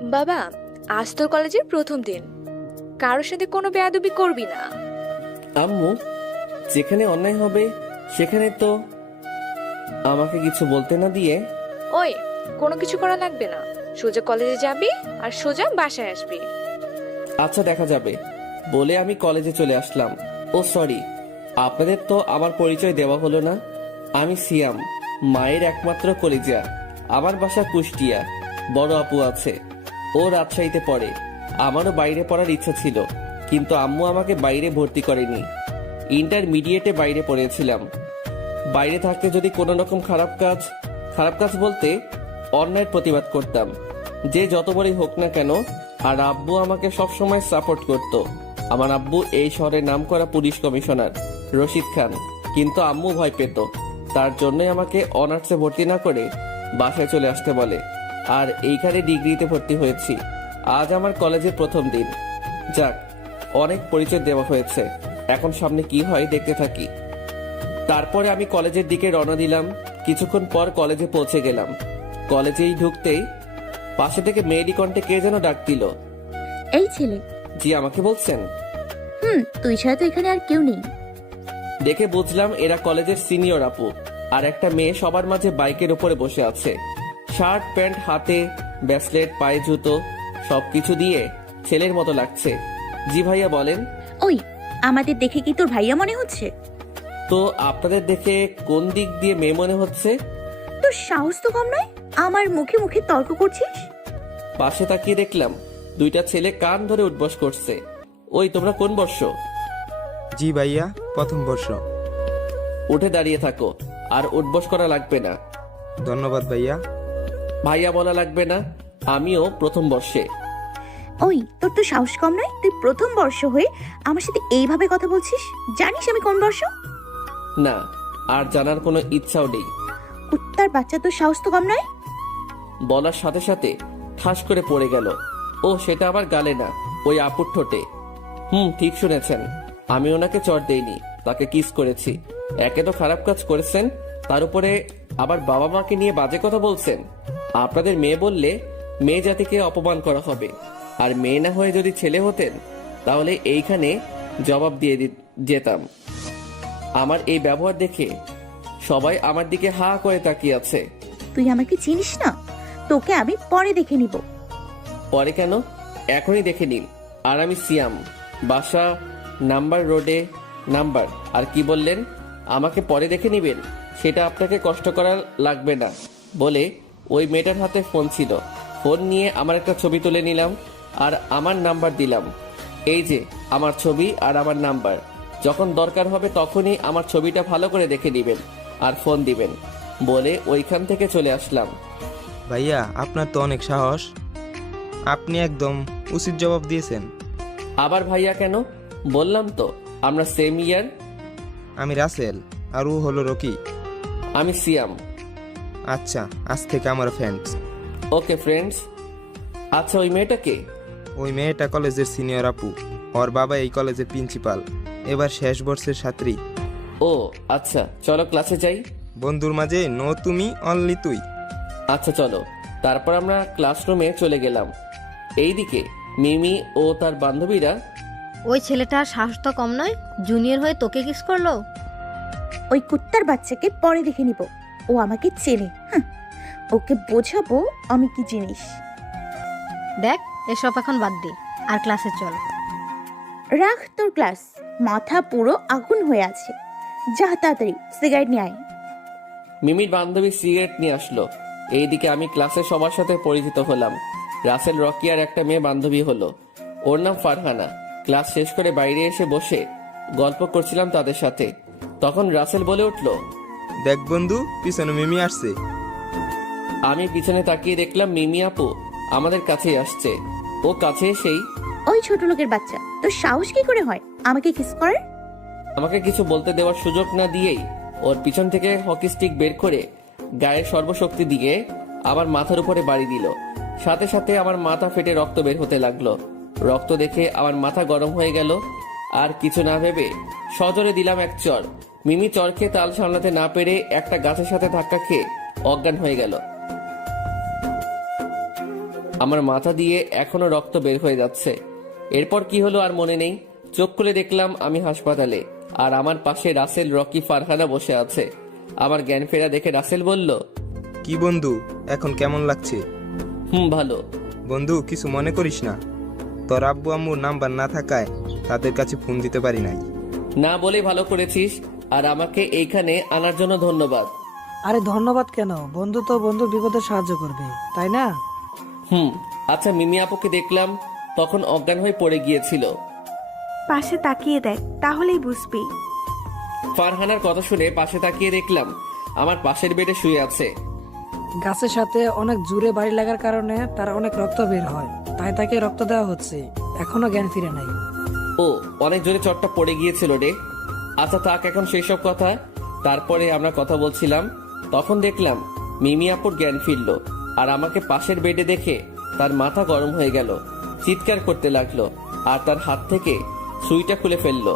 বাবা, আজ তোর কলেজের প্রথম দিন, কারোর সাথে কোনো বেয়াদবি করবি না। আম্মু, যেখানে অন্যায় হবে সেখানে তো আমাকে কিছু বলতে না দিয়ে। ওই, কোনো কিছু করা লাগবে না, সোজা কলেজে যাবি আর সোজা বাসায় আসবি। আচ্ছা, দেখা যাবে বলে আমি কলেজে চলে আসলাম। ও সরি, আপনাদের তো আমার পরিচয় দেওয়া হলো না। আমি সিয়াম, মায়ের একমাত্র কলিজা। আমার বাসা কুষ্টিয়া। বড় আপু আছে, ও রাজশাহীতে পড়ে। আমারও বাইরে পড়ার ইচ্ছা ছিল, কিন্তু আম্মু আমাকে বাইরে ভর্তি করেনি। ইন্টারমিডিয়েটে বাইরে পড়েছিলাম। বাইরে থাকতে যদি কোনো রকম খারাপ কাজ বলতে অন্যায়ের প্রতিবাদ করতাম, যে যত বড়ই হোক না কেন। আর আব্বু আমাকে সবসময় সাপোর্ট করত। আমার আব্বু এই শহরের নামকরা পুলিশ কমিশনার রশিদ খান, কিন্তু আম্মু ভয় পেত। তার জন্যই আমাকে অনার্সে ভর্তি না করে বাসায় চলে আসতে বলে। আর এইখানে ডিগ্রিতে ভর্তি হয়েছি। আজ আমার কলেজের প্রথম দিন। যাক, অনেক পরিচয় দেওয়া হয়েছে, এখন সামনে কি হয় দেখতে থাকি। তারপরে আমি কলেজের দিকে রওনা দিলাম। কিছুক্ষণ পর কলেজে পৌঁছে গেলাম। কলেজেই ঢুকতেই পাশে থেকে মেয়েলি কণ্ঠে কে যেন ডাক দিল। এই ছেলে। জি, আমাকে বলছেন? তুই ছাড়া তো এখানে আর কেউ নেই। দেখে বুঝলাম এরা কলেজের সিনিয়র আপু। আর একটা মেয়ে সবার মাঝে বাইকের উপরে বসে আছে। শার্ট প্যান্ট হাতে, ব্রেসলেট, পায়ে জুতো, সবকিছু দিয়ে ছেলের মতো লাগছে। জি ভাইয়া, বলেন। ওই, আমাদের দেখে কি তোর ভাইয়া মনে হচ্ছে? তো আপনাদের দেখে কোন দিক দিয়ে মেয়ে মনে হচ্ছে? তোর সাহস তো কম নয়, আমার মুখে মুখে তর্ক করছিস। পাশে তাকিয়ে দেখলাম দুইটা ছেলে কান ধরে উঠবস করছে। ওই, তোমরা কোন বর্ষ? জি ভাইয়া, প্রথম বর্ষ। উঠে দাঁড়িয়ে থাকো, আর উঠবস করা লাগবে না। ধন্যবাদ ভাইয়া। ভাইয়া বলা লাগবে না, আমিও প্রথম বর্ষে। ওই, তোর তো সাহস কম নয়, তুই প্রথম বর্ষ হয়ে আমার সাথে এইভাবে কথা বলছিস? জানিস আমি কোন বর্ষ? না, আর জানার কোনো ইচ্ছাও নেই। কুত্তার বাচ্চা, তোর সাহস তো কম নয়। বলার সাথে সাথে ঠাস করে পড়ে গেল। ও, সেটা আবার গালে না, ওই আপুর ঠোঁটে। ঠিক শুনেছেন, আমি ওনাকে চড় দেইনি, তাকে কিস করেছি। একে তো খারাপ কাজ করেছেন, তার উপরে আবার বাবা মাকে নিয়ে বাজে কথা বলছেন। আপনাদের মেয়ে বললে মেয়ে জাতিকে অপমান করা হবে, আর মেয়ে না হয়ে যদি ছেলে হতেন তাহলে এইখানে জবাব দিয়ে যেতাম। আমার এই ব্যবহার দেখে সবাই আমার দিকে হা করে তাকিয়ে আছে। তুই আমাকে চিনিস না, তোকে আমি পরে দেখে নিব। পরে কেন, এখনই দেখে নিন। আর আমি সিয়াম, বাসা নাম্বার রোডে নাম্বার। আর কি বললেন, আমাকে পরে দেখে নিবেন? সেটা আপনাকে কষ্ট করা লাগবে না বলে ওই মেয়েটার হাতে ফোন ছিল। ফোন নিয়ে আমার একটা ছবি তুলে নিলাম আর আমার নাম্বার দিলাম। এই যে আমার ছবি আর আমার নাম্বার, যখন দরকার হবে তখনই আমার ছবিটা ভালো করে দেখে নিবেন আর ফোন দিবেন বলে ওইখান থেকে চলে আসলাম। ভাইয়া, আপনার তো অনেক সাহস। আপনি একদম উচিত জবাব দিয়েছেন। আবার ভাইয়া কেন? বললাম তো আমরা সেম ইয়ার। আমি রাসেল, আর ও হলো রকি। আমি সিয়াম। আচ্ছা, আজ থেকে আমার ফ্রেন্ডস। Okay friends. আচ্ছা, ওই মেয়েটাকে? ওই মেয়েটা কলেজের সিনিয়র আপু। ওর বাবা এই কলেজের প্রিন্সিপাল, এবার শেষ বর্ষের ছাত্রী। ও আচ্ছা, চলো ক্লাসে যাই। বন্ধুর মাঝে নো তুমি, অনলি তুই। আচ্ছা চলো। তারপর আমরা ক্লাসরুমে চলে গেলাম। এইদিকে মিমি ও তার বান্ধবীরা। ওই ছেলেটার সাহস তো কম নয়, জুনিয়র হয়ে তোকে কিস করলো। ওই কুত্তার বাচ্চাকে পরে দেখে নিব, ও আমাকে চেনে। ওকে বোঝাবো আমি কি জিনিস। দেখ, এসব এখন বাদ দে আর ক্লাসে চল। রাখ তোর ক্লাস, মাথা পুরো আগুন হয়ে আছে। যা তাড়াতাড়ি সিগারেট নিয়ে আয়। মিমির বান্ধবী সিগারেট নিয়ে আসলো। এইদিকে আমি ক্লাসে সবার সাথে পরিচিত হলাম। রাসেল, রকি আর একটা মেয়ে বান্ধবী হলো, ওর নাম ফারহানা। ক্লাস শেষ করে বাইরে এসে বসে গল্প করছিলাম তাদের সাথে। তখন রাসেল বলে উঠলো, দেখ বন্ধু, পিছনে মিমি আসছে। আমি পিছনে তাকিয়ে দেখলাম মিমি আপু আমাদের কাছেই আসছে। ও কাছে এসেই, ওই ছোট লোকের বাচ্চা, তোর সাহস কি করে হয় আমাকে কিস করার? আমাকে কিছু বলতে দেওয়ার সুযোগ না দিয়েই ওর পিছন থেকে হকি স্টিক বের করে গায়ের সর্বশক্তি দিয়ে আমার মাথার উপরে বাড়ি দিল। সাথে সাথে আমার মাথা ফেটে রক্ত বের হতে লাগলো। রক্ত দেখে আমার মাথা গরম হয়ে গেল। আর কিছু না ভেবে সজোরে দিলাম এক চড়। মিমি চড় খেয়ে তাল সামলাতে না পেরে একটা গাছের সাথে ধাক্কা খেয়ে অজ্ঞান হয়ে গেল। আমার মাথা দিয়ে এখনো রক্ত বের হয়ে যাচ্ছে। এরপর কি হলো আর মনে নেই। চোখ খুলে দেখলাম আমি হাসপাতালে, আর আমার পাশে রাসেল, রকি, ফারহানা বসে আছে। আমার জ্ঞান ফেরা দেখে রাসেল বলল, কি বন্ধু, এখন কেমন লাগছে? ভালো। বন্ধু, কিছু মনে করিস না? তোর আব্বু আম্মুর নাম্বার না থাকায় তাদের কাছে ফোন দিতে পারি নাই। না বলে ভালো করেছিস, আর আমাকে এইখানে আনার জন্য ধন্যবাদ। আরে ধন্যবাদ কেন, বন্ধু তো বন্ধু বিপদে সাহায্য করবে, তাই না? আচ্ছা, মিমি আপুকে দেখলাম তখন অজ্ঞান হয়ে পড়ে গিয়েছিল। পাশে তাকিয়ে দেখ, তাহলেই বুঝবি। ফারহানার কথা শুনে পাশে তাকিয়ে দেখলাম আমার পাশের বেডে শুয়ে আছে। গাছের সাথে অনেক জোরে বাড়ি লাগার কারণে তার অনেক রক্ত বের হয়, তাই তাকে রক্ত দেওয়া হচ্ছে। এখনো জ্ঞান ফিরে নাই। ও, অনেক জোরে চটটা পড়ে গিয়েছিল রে। আচ্ছা থাক এখন সেই সব কথা। তারপরে আমরা কথা বলছিলাম, তখন দেখলাম মিমি আপুর জ্ঞান ফিরলো, আর আমাকে পাশের বেডে দেখে তার মাথা গরম হয়ে গেল, চিৎকার করতে লাগলো, আর তার হাত থেকে সুইটা খুলে ফেললো,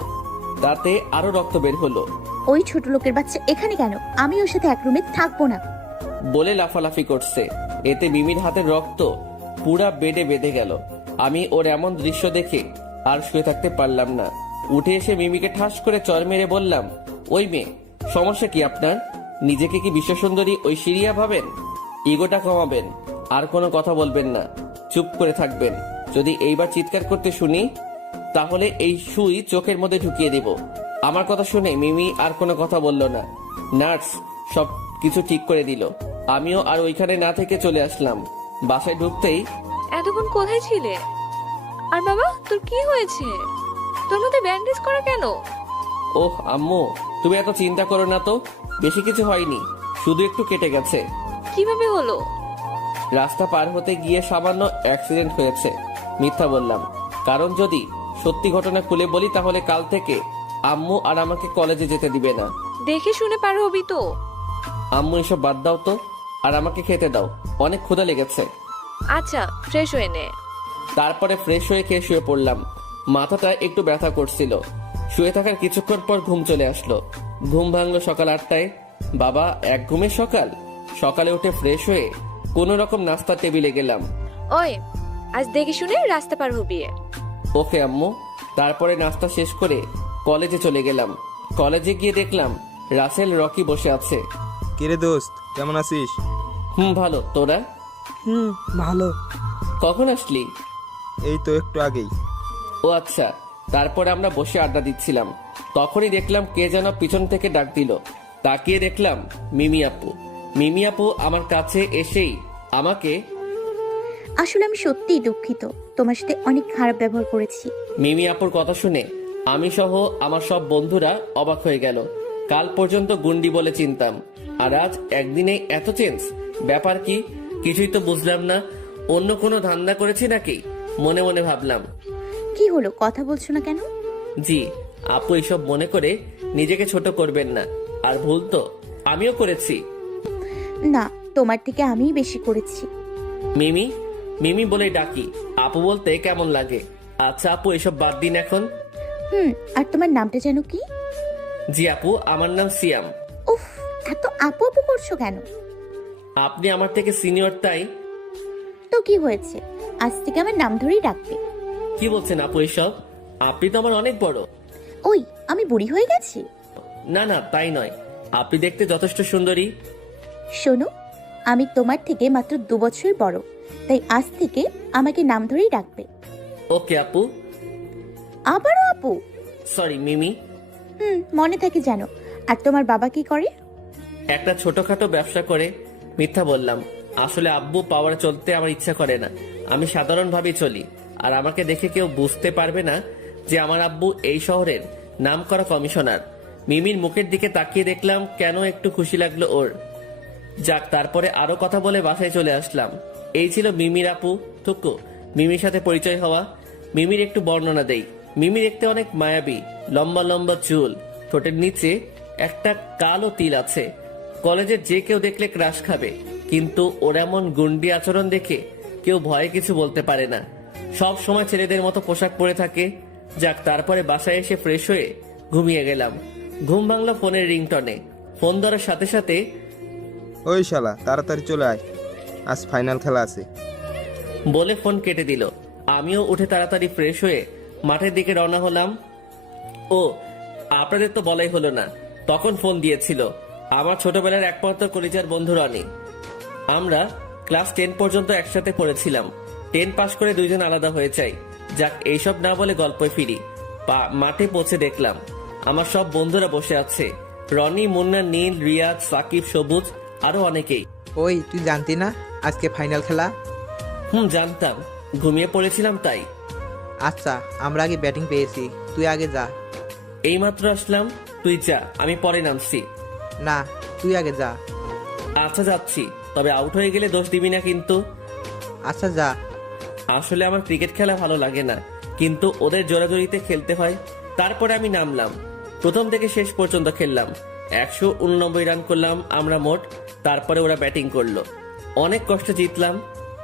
তাতে আরো রক্ত বের হলো। ওই ছোট লোকের বাচ্চা এখানে কেন? আমি ওর সাথে এক রুমে থাকবো না। বলে লাফালাফি করছে। এতে মিমির হাতের রক্ত পুরা বেডে বেঁধে গেল। আমি ওর এমন দৃশ্য দেখে আর শুয়ে থাকতে পারলাম না। উঠে এসে মিমিকে ঠাস করে চর মেরে বললাম, ওই মেয়ে, সমস্যা কি আপনার? নিজেকে কি বিশ্বসুন্দরী ঐশ্বরিয়া ভাবেন? ইগোটা কমাবেন, আর কোনো কথা বলবেন না, চুপ করে থাকবেন। যদি এইবার চিৎকার করতে শুনি তাহলে এই সুই চোখের মধ্যে ঢুকিয়ে দিব। আমার কথা শুনে মিমি আর কোনো কথা বলল না। নার্স সব কিছু ঠিক করে দিল। আমিও আর ওইখানে না থেকে চলে আসলাম। বাসায় ঢুকতেই, এতক্ষণ কোথায় ছিলে? আর বাবা, তোর কি হয়েছে? তোর মধ্যে ব্যান্ডেজ করা কেন? ওহ আম্মু, তুমি এত চিন্তা করো না তো, বেশি কিছু হয়নি, শুধু একটু কেটে গেছে। কিভাবে হলো? রাস্তা পার হতে গিয়ে সামান্য অ্যাক্সিডেন্ট হয়েছে। মিথ্যা বললাম, কারণ যদি সত্যি ঘটনা খুলে বলি তাহলে কাল থেকে আম্মু আর আমাকে কলেজে যেতে দিবে না। দেখে শুনে পার হবি তো। আম্মু এসব বাদ দাও তো, আর আমাকে খেতে দাও, অনেক ক্ষুধা লেগেছে। আচ্ছা, ফ্রেশ হয়ে নে। তারপরে ফ্রেশ হয়ে খেয়ে শুয়ে পড়লাম। মাথাটা একটু ব্যথা করছিল। শুয়ে থাকার কিছুক্ষণ পর ঘুম চলে আসলো। ঘুম ভাঙলো সকাল 8টায়। বাবা, এক ঘুমের সকাল। সকালে উঠে ফ্রেশ হয়ে কোন রকম নাস্তার টেবিলে গেলাম। ওই, আজ দেখে শুনে রাস্তা পার হবি। ওকে আম্মু। তারপরে নাস্তা শেষ করে কলেজে চলে গেলাম। কলেজে গিয়ে দেখলাম রাসেল, রকি বসে আছে। কিরে দোস্ত, কেমন আছিস? ভালো, তোরা? ভালো। কখন আসলি? এই তো একটু আগেই। ও আচ্ছা। তারপরে আমরা বসে আড্ডা দিচ্ছিলাম, তখনই দেখলাম কে যেন পিছন থেকে ডাক দিল। তাকিয়ে দেখলাম মিমি আপু। মিমি আপু আমার কাছে এসেই আমাকে, আসলে আমি সত্যিই দুঃখিত, তোমার সাথে অনেক খারাপ ব্যবহার করেছি। মিমি আপুর কথা শুনে আমি সহ আমার সব বন্ধুরা অবাক হয়ে গেল। কাল পর্যন্ত গুন্ডি বলে চিনতাম, আর আজ একদিনে এত চেঞ্জ। ব্যাপার কি? কিছুই তো বুঝলাম না। অন্য কোনো ধান্দা করেছি নাকি? মনে মনে ভাবলাম। কি হলো, কথা বলছো না কেন? জি আপু, এসব মনে করে নিজেকে ছোট করবেন না। আর ভুল তো আমিও করেছি। না, তোমার থেকে আমিই বেশি করেছি। মিমি, মিমি বলে ডাকি, আপু বলতে কেমন লাগে? আচ্ছা আপু, এসব বাদ দিন এখন। আর তোমার নামটা যেন কি? জি আপু, আমার নাম সিয়াম। উফ, এত আপু আপু করছো কেন? আপনি আমার থেকে সিনিয়র তাই। তো কি হয়েছে, আজ থেকে আমার নাম ধরেই ডাকবে। কি বলছেন আপু এসব? আপনি তো আমার অনেক বড়। ওই, আমি বুড়ি হয়ে গেছি? না না, তাই নয়, আপনি দেখতে যথেষ্ট সুন্দরী। শোনো, আমি তোমার থেকে মাত্র 2 বছর বড়, তাই আজ থেকে আমাকে নাম ধরেই ডাকবে। ওকে আপু। আবারও আপু? সরি মিমি। মনে থাকে জানো। আর তোমার বাবা কি করে? একটা ছোটখাটো ব্যবসা করে। মিথ্যা বললাম, আসলে আব্বু পাওয়ার চলতে আমার ইচ্ছা করে না। আমি সাধারণভাবেই চলি, আর আমাকে দেখে কেউ বুঝতে পারবে না যে আমার আব্বু এই শহরের নামকরা কমিশনার। মিমির মুখের দিকে তাকিয়ে দেখলাম কেন একটু খুশি লাগলো ওর। যাক, তারপরে আরো কথা বলে বাসায় চলে আসলাম। এই ছিল মিমির আপু টুকু। মিমির সাথে পরিচয় হওয়া। মিমির একটু বর্ণনা দেই। মিমি দেখতে অনেক মায়াবী, লম্বা লম্বা চুল, ঠোঁটের নিচে একটা কালো তিল আছে। কলেজের যে কেউ দেখলে ক্রাশ খাবে, কিন্তু ওর এমন গুন্ডি আচরণ দেখে কেউ ভয়ে কিছু বলতে পারে না। সব সময় ছেলেদের মতো পোশাক পরে থাকে। যাক, তারপরে বাসায় এসে ফ্রেশ হয়ে ঘুমিয়ে গেলাম। ঘুম ভাঙলো ফোনের রিংটনে। ফোন ধরার সাথে সাথে, ওই শালা, তাড়াতাড়ি চলে আয়, আজ ফাইনাল খেলা আছে। বলে ফোন কেটে দিল। আমিও উঠে তাড়াতাড়ি ফ্রেশ হয়ে মাঠের দিকে রওনা হলাম। ও আপনাদের তো বলাই হলো না, তখন ফোন দিয়েছিল আমার ছোটবেলার একমাত্র কলেজের বন্ধু রনি। আমরা ক্লাস 10 পর্যন্ত একসাথে পড়েছিলাম। 10 পাশ করে দুইজন আলাদা হয়ে যাই। যাক, এইসব না বলে গল্পে ফিরি। মাঠে পৌঁছে দেখলাম আমার সব বন্ধুরা বসে আছে। রনি, মুন্না, নীল, রিয়াজ, সাকিব, সবুজ, আরো অনেকেই। ওই তুই জানতি না আজকে ফাইনাল খেলা? জানতাম, ঘুমিয়ে পড়েছিলাম তাই। আচ্ছা, আমরা আগে ব্যাটিং পেয়েছি, তুই আগে যা। এইমাত্র আসলাম, তুই যা, আমি পরে নামছি। না, তুই আগে যা। আচ্ছা যাচ্ছি, তবে আউট হয়ে গেলে দোষ দিবি না কিন্তু। আচ্ছা যা। আসলে আমার ক্রিকেট খেলা ভালো লাগে না, কিন্তু ওদের জোরাজোরিতে খেলতে হয়। তারপরে আমি নামলাম, প্রথম থেকে শেষ পর্যন্ত খেললাম। 189 রান করলাম আমরা মোট। তারপরে ওরা ব্যাটিং করলো, অনেক কষ্টে জিতলাম।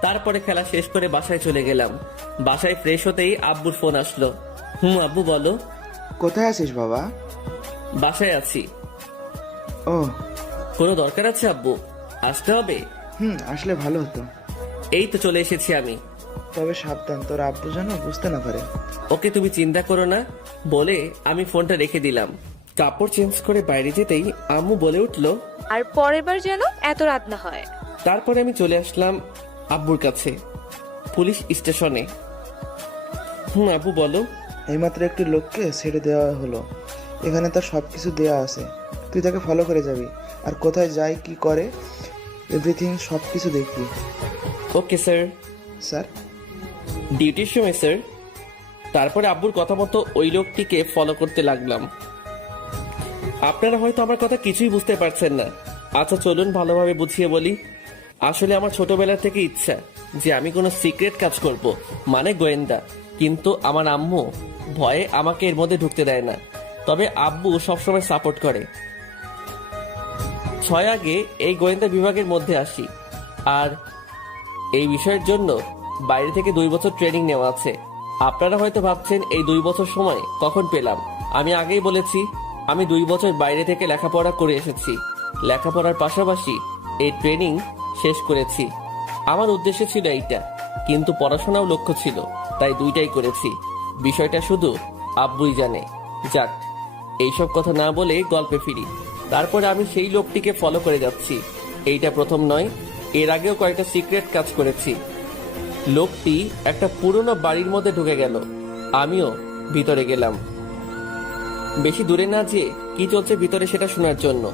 তারপরে খেলা শেষ করে বাসায় চলে গেলাম। বাসায় ফ্রেশ হতেই আব্বুর ফোন আসলো। আব্বু বলো। কোথায় আছিস বাবা? বাসায় আছি। ও, কোনো দরকার আছে আব্বু? আসতে হবে? আসলে ভালো হতো। এই তো চলে এসেছি আমি। তবে সাবধান, তোর আব্বু যেন বুঝতে না পারে। ওকে, তুমি চিন্তা করো না বলে আমি ফোনটা রেখে দিলাম। কাপড় চেঞ্জ করে বাইরে যেতেই আম্মু বলে উঠলো, আর পরের বার যেন এত রাত না হয়। তারপরে আমি চলে আসলাম আব্বুর কাছে, পুলিশ স্টেশনে। আব্বু বলো। এইমাত্র একটি লোককে ছেড়ে দেওয়া হলো। এখানে তার সবকিছু দেয়া আছে, তুই তাকে ফলো করে যাবি। আর কোথায় যায়, কি করে, এভরিথিং সবকিছু দেখবি। Okay sir. স্যার? ডিউটির সময় স্যার। তারপরে আব্বুর কথা মতো ওই লোকটিকে ফলো করতে লাগলাম। আপনারা হয়তো আমার কথা কিছুই বুঝতে পারছেন না। আচ্ছা চলুন ভালোভাবে বুঝিয়ে বলি। আসলে আমার ছোটবেলা থেকে ইচ্ছা যে আমি কোনো সিক্রেট কাজ করব, মানে গোয়েন্দা। কিন্তু আমার আম্মু ভয়ে আমাকে এর মধ্যে ঢুকতে দেয় না। তবে আব্বু সবসময় সাপোর্ট করে। 6 আগে এই গোয়েন্দা বিভাগের মধ্যে আসি, আর এই বিষয়ের জন্য বাইরে থেকে 2 বছর ট্রেনিং নেওয়া আছে। আপনারা হয়তো ভাবছেন এই 2 বছর সময় কখন পেলাম। আমি আগেই বলেছি, আমি 2 বছর বাইরে থেকে লেখাপড়া করে এসেছি। লেখাপড়ার পাশাপাশি এই ট্রেনিং শেষ করেছি। আমার উদ্দেশ্য ছিল এইটা, কিন্তু পড়াশোনাও লক্ষ্য ছিল, তাই দুইটাই করেছি। বিষয়টা শুধু আব্বুই জানে। যাক, এইসব কথা না বলে গল্পে ফিরি। তারপরে আমি সেই লোকটিকে ফলো করে যাচ্ছি। এইটা প্রথম নয়, এর আগেও কয়েকটা সিক্রেট কাজ করেছি। লোকটি একটা পুরনো বাড়ির মধ্যে ঢুকে গেল, আমিও ভিতরে গেলাম। বেশি দূরে না যেয়ে কি চলছে ভিতরে সেটা শোনার জন্য।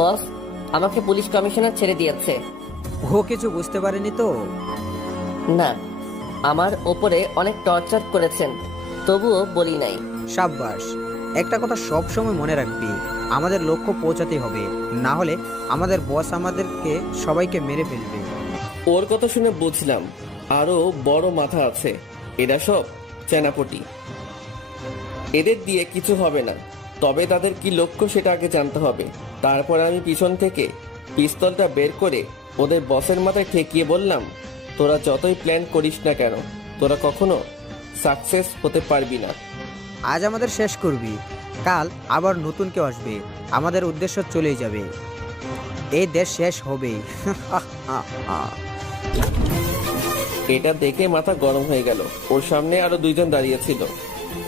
বস, আমাকে পুলিশ কমিশনার ছেড়ে দিয়েছে। ও কিছু বুঝতে পারেনি তো? না, আমার ওপরে অনেক টর্চার করেছেন, তবুও বলি নাই। সাব্বাস। একটা কথা সব সময় মনে রাখবি, আমাদের লক্ষ্য পৌঁছাতে হবে, না হলে আমাদের বস আমাদেরকে সবাইকে মেরে ফেলবে। ওর কথা শুনে বুঝলাম আরো বড় মাথা আছে। এরা সব চেনাপটি, এদের দিয়ে কিছু হবে না। তবে তাদের কি লক্ষ্য সেটা আগে জানতে হবে। তারপর আমি পিছন থেকে পিস্তলটা বের করে ওদের বসের মাথায় ঠেকিয়ে বললাম, তোরা যতই প্ল্যান করিস না কেন, তোরা কখনো সাকসেস হতে পারবি না। আজ আমাদের শেষ করবি, কাল আবার নতুন কেউ আসবে, আমাদের উদ্দেশ্য চলেই যাবে, এই দেশ শেষ হবেই। এটা দেখে মাথা গরম হয়ে গেল। ওর সামনে আরো 2 জন দাঁড়িয়ে ছিল।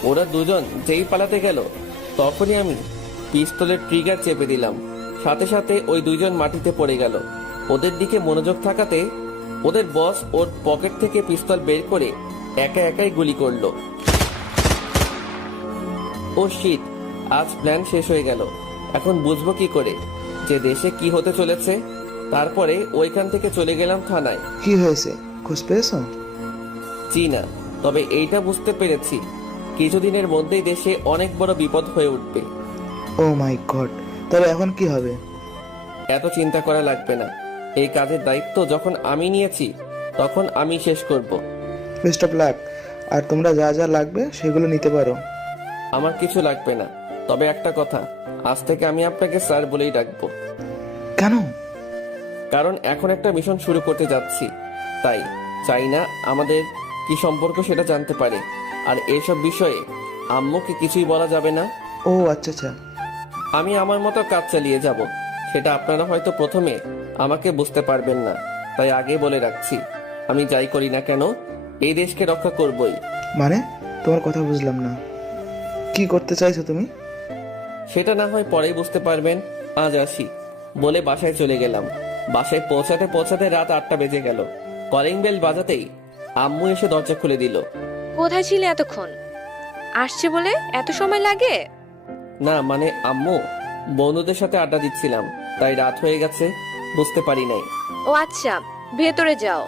ওরা 2 জন যেই পালাতে গেল, তখনই আমি পিস্তলের ট্রিগার চেপে দিলাম। সাথে সাথে ওই 2 জন মাটিতে পড়ে গেল। ওদের দিকে মনোযোগ থাকাতে ওদের বস ওর পকেট থেকে পিস্তল বের করে একা একাই গুলি করলো। ও শিট, আজ প্ল্যান শেষ হয়ে গেল। এখন বুঝবো কি করে যে দেশে কি হতে চলেছে। তারপরে ওইখান থেকে চলে গেলাম থানায়। কি হয়েছে, খোঁজ পেয়েছো? জি না, তবে এইটা বুঝতে পেরেছি কিছুদিনের মধ্যেই দেশে অনেক বড় বিপদ হয়ে উঠবে। ও মাই গড, তবে এখন কি হবে? এত চিন্তা করা লাগবে না। এই কাজের দায়িত্ব যখন আমি নিয়েছি, তখন আমি শেষ করব। Best of luck. আর তোমরা যা যা লাগবে সেগুলো নিতে পারো। আমার কিছু লাগবে না, তবে একটা কথা, আজ থেকে আমি আপনাকে স্যার বলেই ডাকবো। কেন? কারণ এখন একটা মিশন শুরু করতে যাচ্ছি, তাই চাই না আমাদের কি সম্পর্ক সেটা জানতে পারে। আর এসব বিষয়ে আম্মুকে কিছুই বলা যাবে না। ও আচ্ছা আচ্ছা। আমি আমার মতো কাজ চালিয়ে যাব। সেটা আপনারা হয়তো প্রথমে আমাকে বুঝতে পারবেন না, তাই আগে বলে রাখছি। আমি যাই করি না কেন এই দেশকে রক্ষা করবই। মানে তোমার কথা বুঝলাম না, কি করতে চাইছো তুমি? সেটা না হয় পরেই বুঝতে পারবেন, আজ আসি বলে বাসায় চলে গেলাম। বাসায় পৌঁছাতে পৌঁছাতে রাত 8টা বেজে গেল। কলিং বেল বাজাতেই আম্মু এসে দরজা খুলে দিল। কোথায় ছিলে এতক্ষণ? আসছে বলে এত সময় লাগে? না মানে আম্মু, বন্ধুদের সাথে আড্ডা দিচ্ছিলাম, তাই রাত হয়ে গেছে, বুঝতে পারি নাই। ও আচ্ছা, ভেতরে যাও,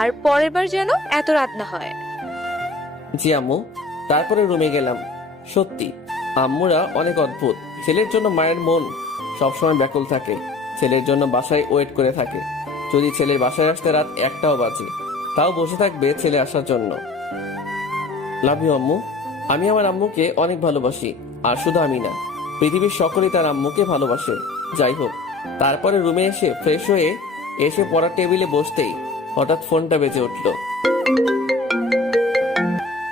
আর পরের বার যেন এত রাত না হয়। জি আম্মু। তারপরে রুমে গেলাম। সত্যি আম্মুরা অনেক অদ্ভুত। ছেলের জন্য মায়ের মন সবসময় ব্যাকুল থাকে, ছেলের জন্য বাসায় ওয়েট করে থাকে। যদি ছেলের বাসায় আসতে রাত 1টাও বাজে, তাও বসে থাকবে ছেলে আসার জন্য। লাভ ইউ আম্মু। আমি আমার আম্মুকে অনেক ভালোবাসি, আর শুধু আমি না, পৃথিবীর সকলেই তার আম্মুকে ভালোবাসে। যাই হোক, তারপরে রুমে এসে ফ্রেশ হয়ে এসে পড়ার টেবিলে বসতেই হঠাৎ ফোনটা বেজে উঠল।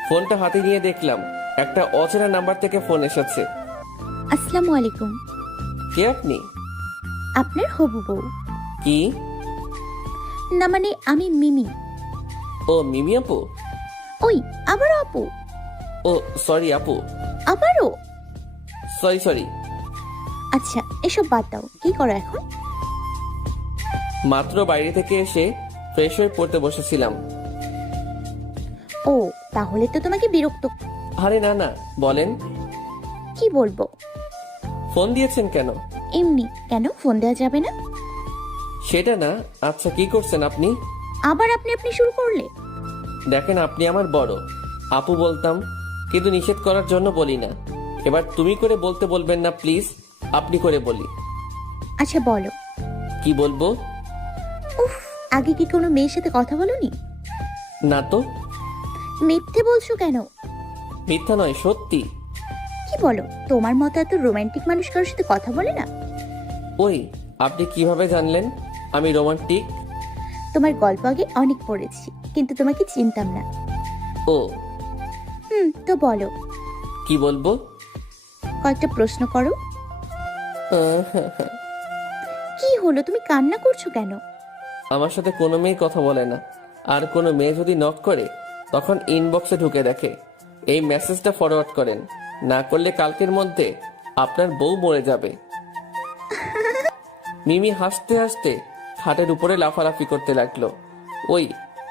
ফোনটা হাতে নিয়ে দেখলাম একটা অচেনা নাম্বার থেকে ফোন এসেছে। আসসালামু আলাইকুম। কে আপনি? আপনার হবু বউ। কি? না মানে আমি মিমি। ও মিমি আপু? ওই আবারও আপু? ও সরি আপু, আবারও? সরি। আচ্ছা এসব বাদ দাও, কি করো এখন? মাত্র বাইরে থেকে এসে ফ্রেশ হয়ে পড়তে বসেছিলাম। ও তাহলে তো তোমাকে বিরক্ত। আরে না না, বলেন। কি বলবো? ফোন দিয়েছেন কেন? এমনি। কেন ফোন দেওয়া যাবে না? সেটা না, আচ্ছা কি করছেন আপনি? আবার আপনি শুরু করলে? দেখেন আপনি আমার বড়, আপু বলতাম, কিন্তু নিষেধ করার জন্য বলি না। এবার তুমি করে বলতে বলবেন না প্লিজ, আপনি করে বলি। আচ্ছা বলো। কি বলবো? উফ, আগে কি কোনো মেয়ের সাথে কথা বলোনি? না তো। মিথ্যে বলছো কেন? মিথ্যা নয়, সত্যি। কি বলো, তোমার মতো এত রোমান্টিক মানুষ কারোর সাথে কথা বলে না? ওই আপনি কিভাবে জানলেন আমি রোমান্টিক? তোমার গল্প আগে অনেক পড়েছি, কিন্তু তোমাকে চিনতাম না। ও তো বলো। কি বলবো? কয়েকটা প্রশ্ন করো। কি হলো, তুমি কান্না করছো কেন? আমার সাথে কোনো মেয়ে কথা বলে না, আর কোনো মেয়ে যদি নক করে তখন ইনবক্সে ঢুকে দেখে। এই মেসেজটা ফরওয়ার্ড করেন, না করলে কালকের মধ্যে আপনার বউ মরে যাবে। মিমি হাসতে হাসতে খাটের উপরে লাফালাফি করতে লাগলো। ওই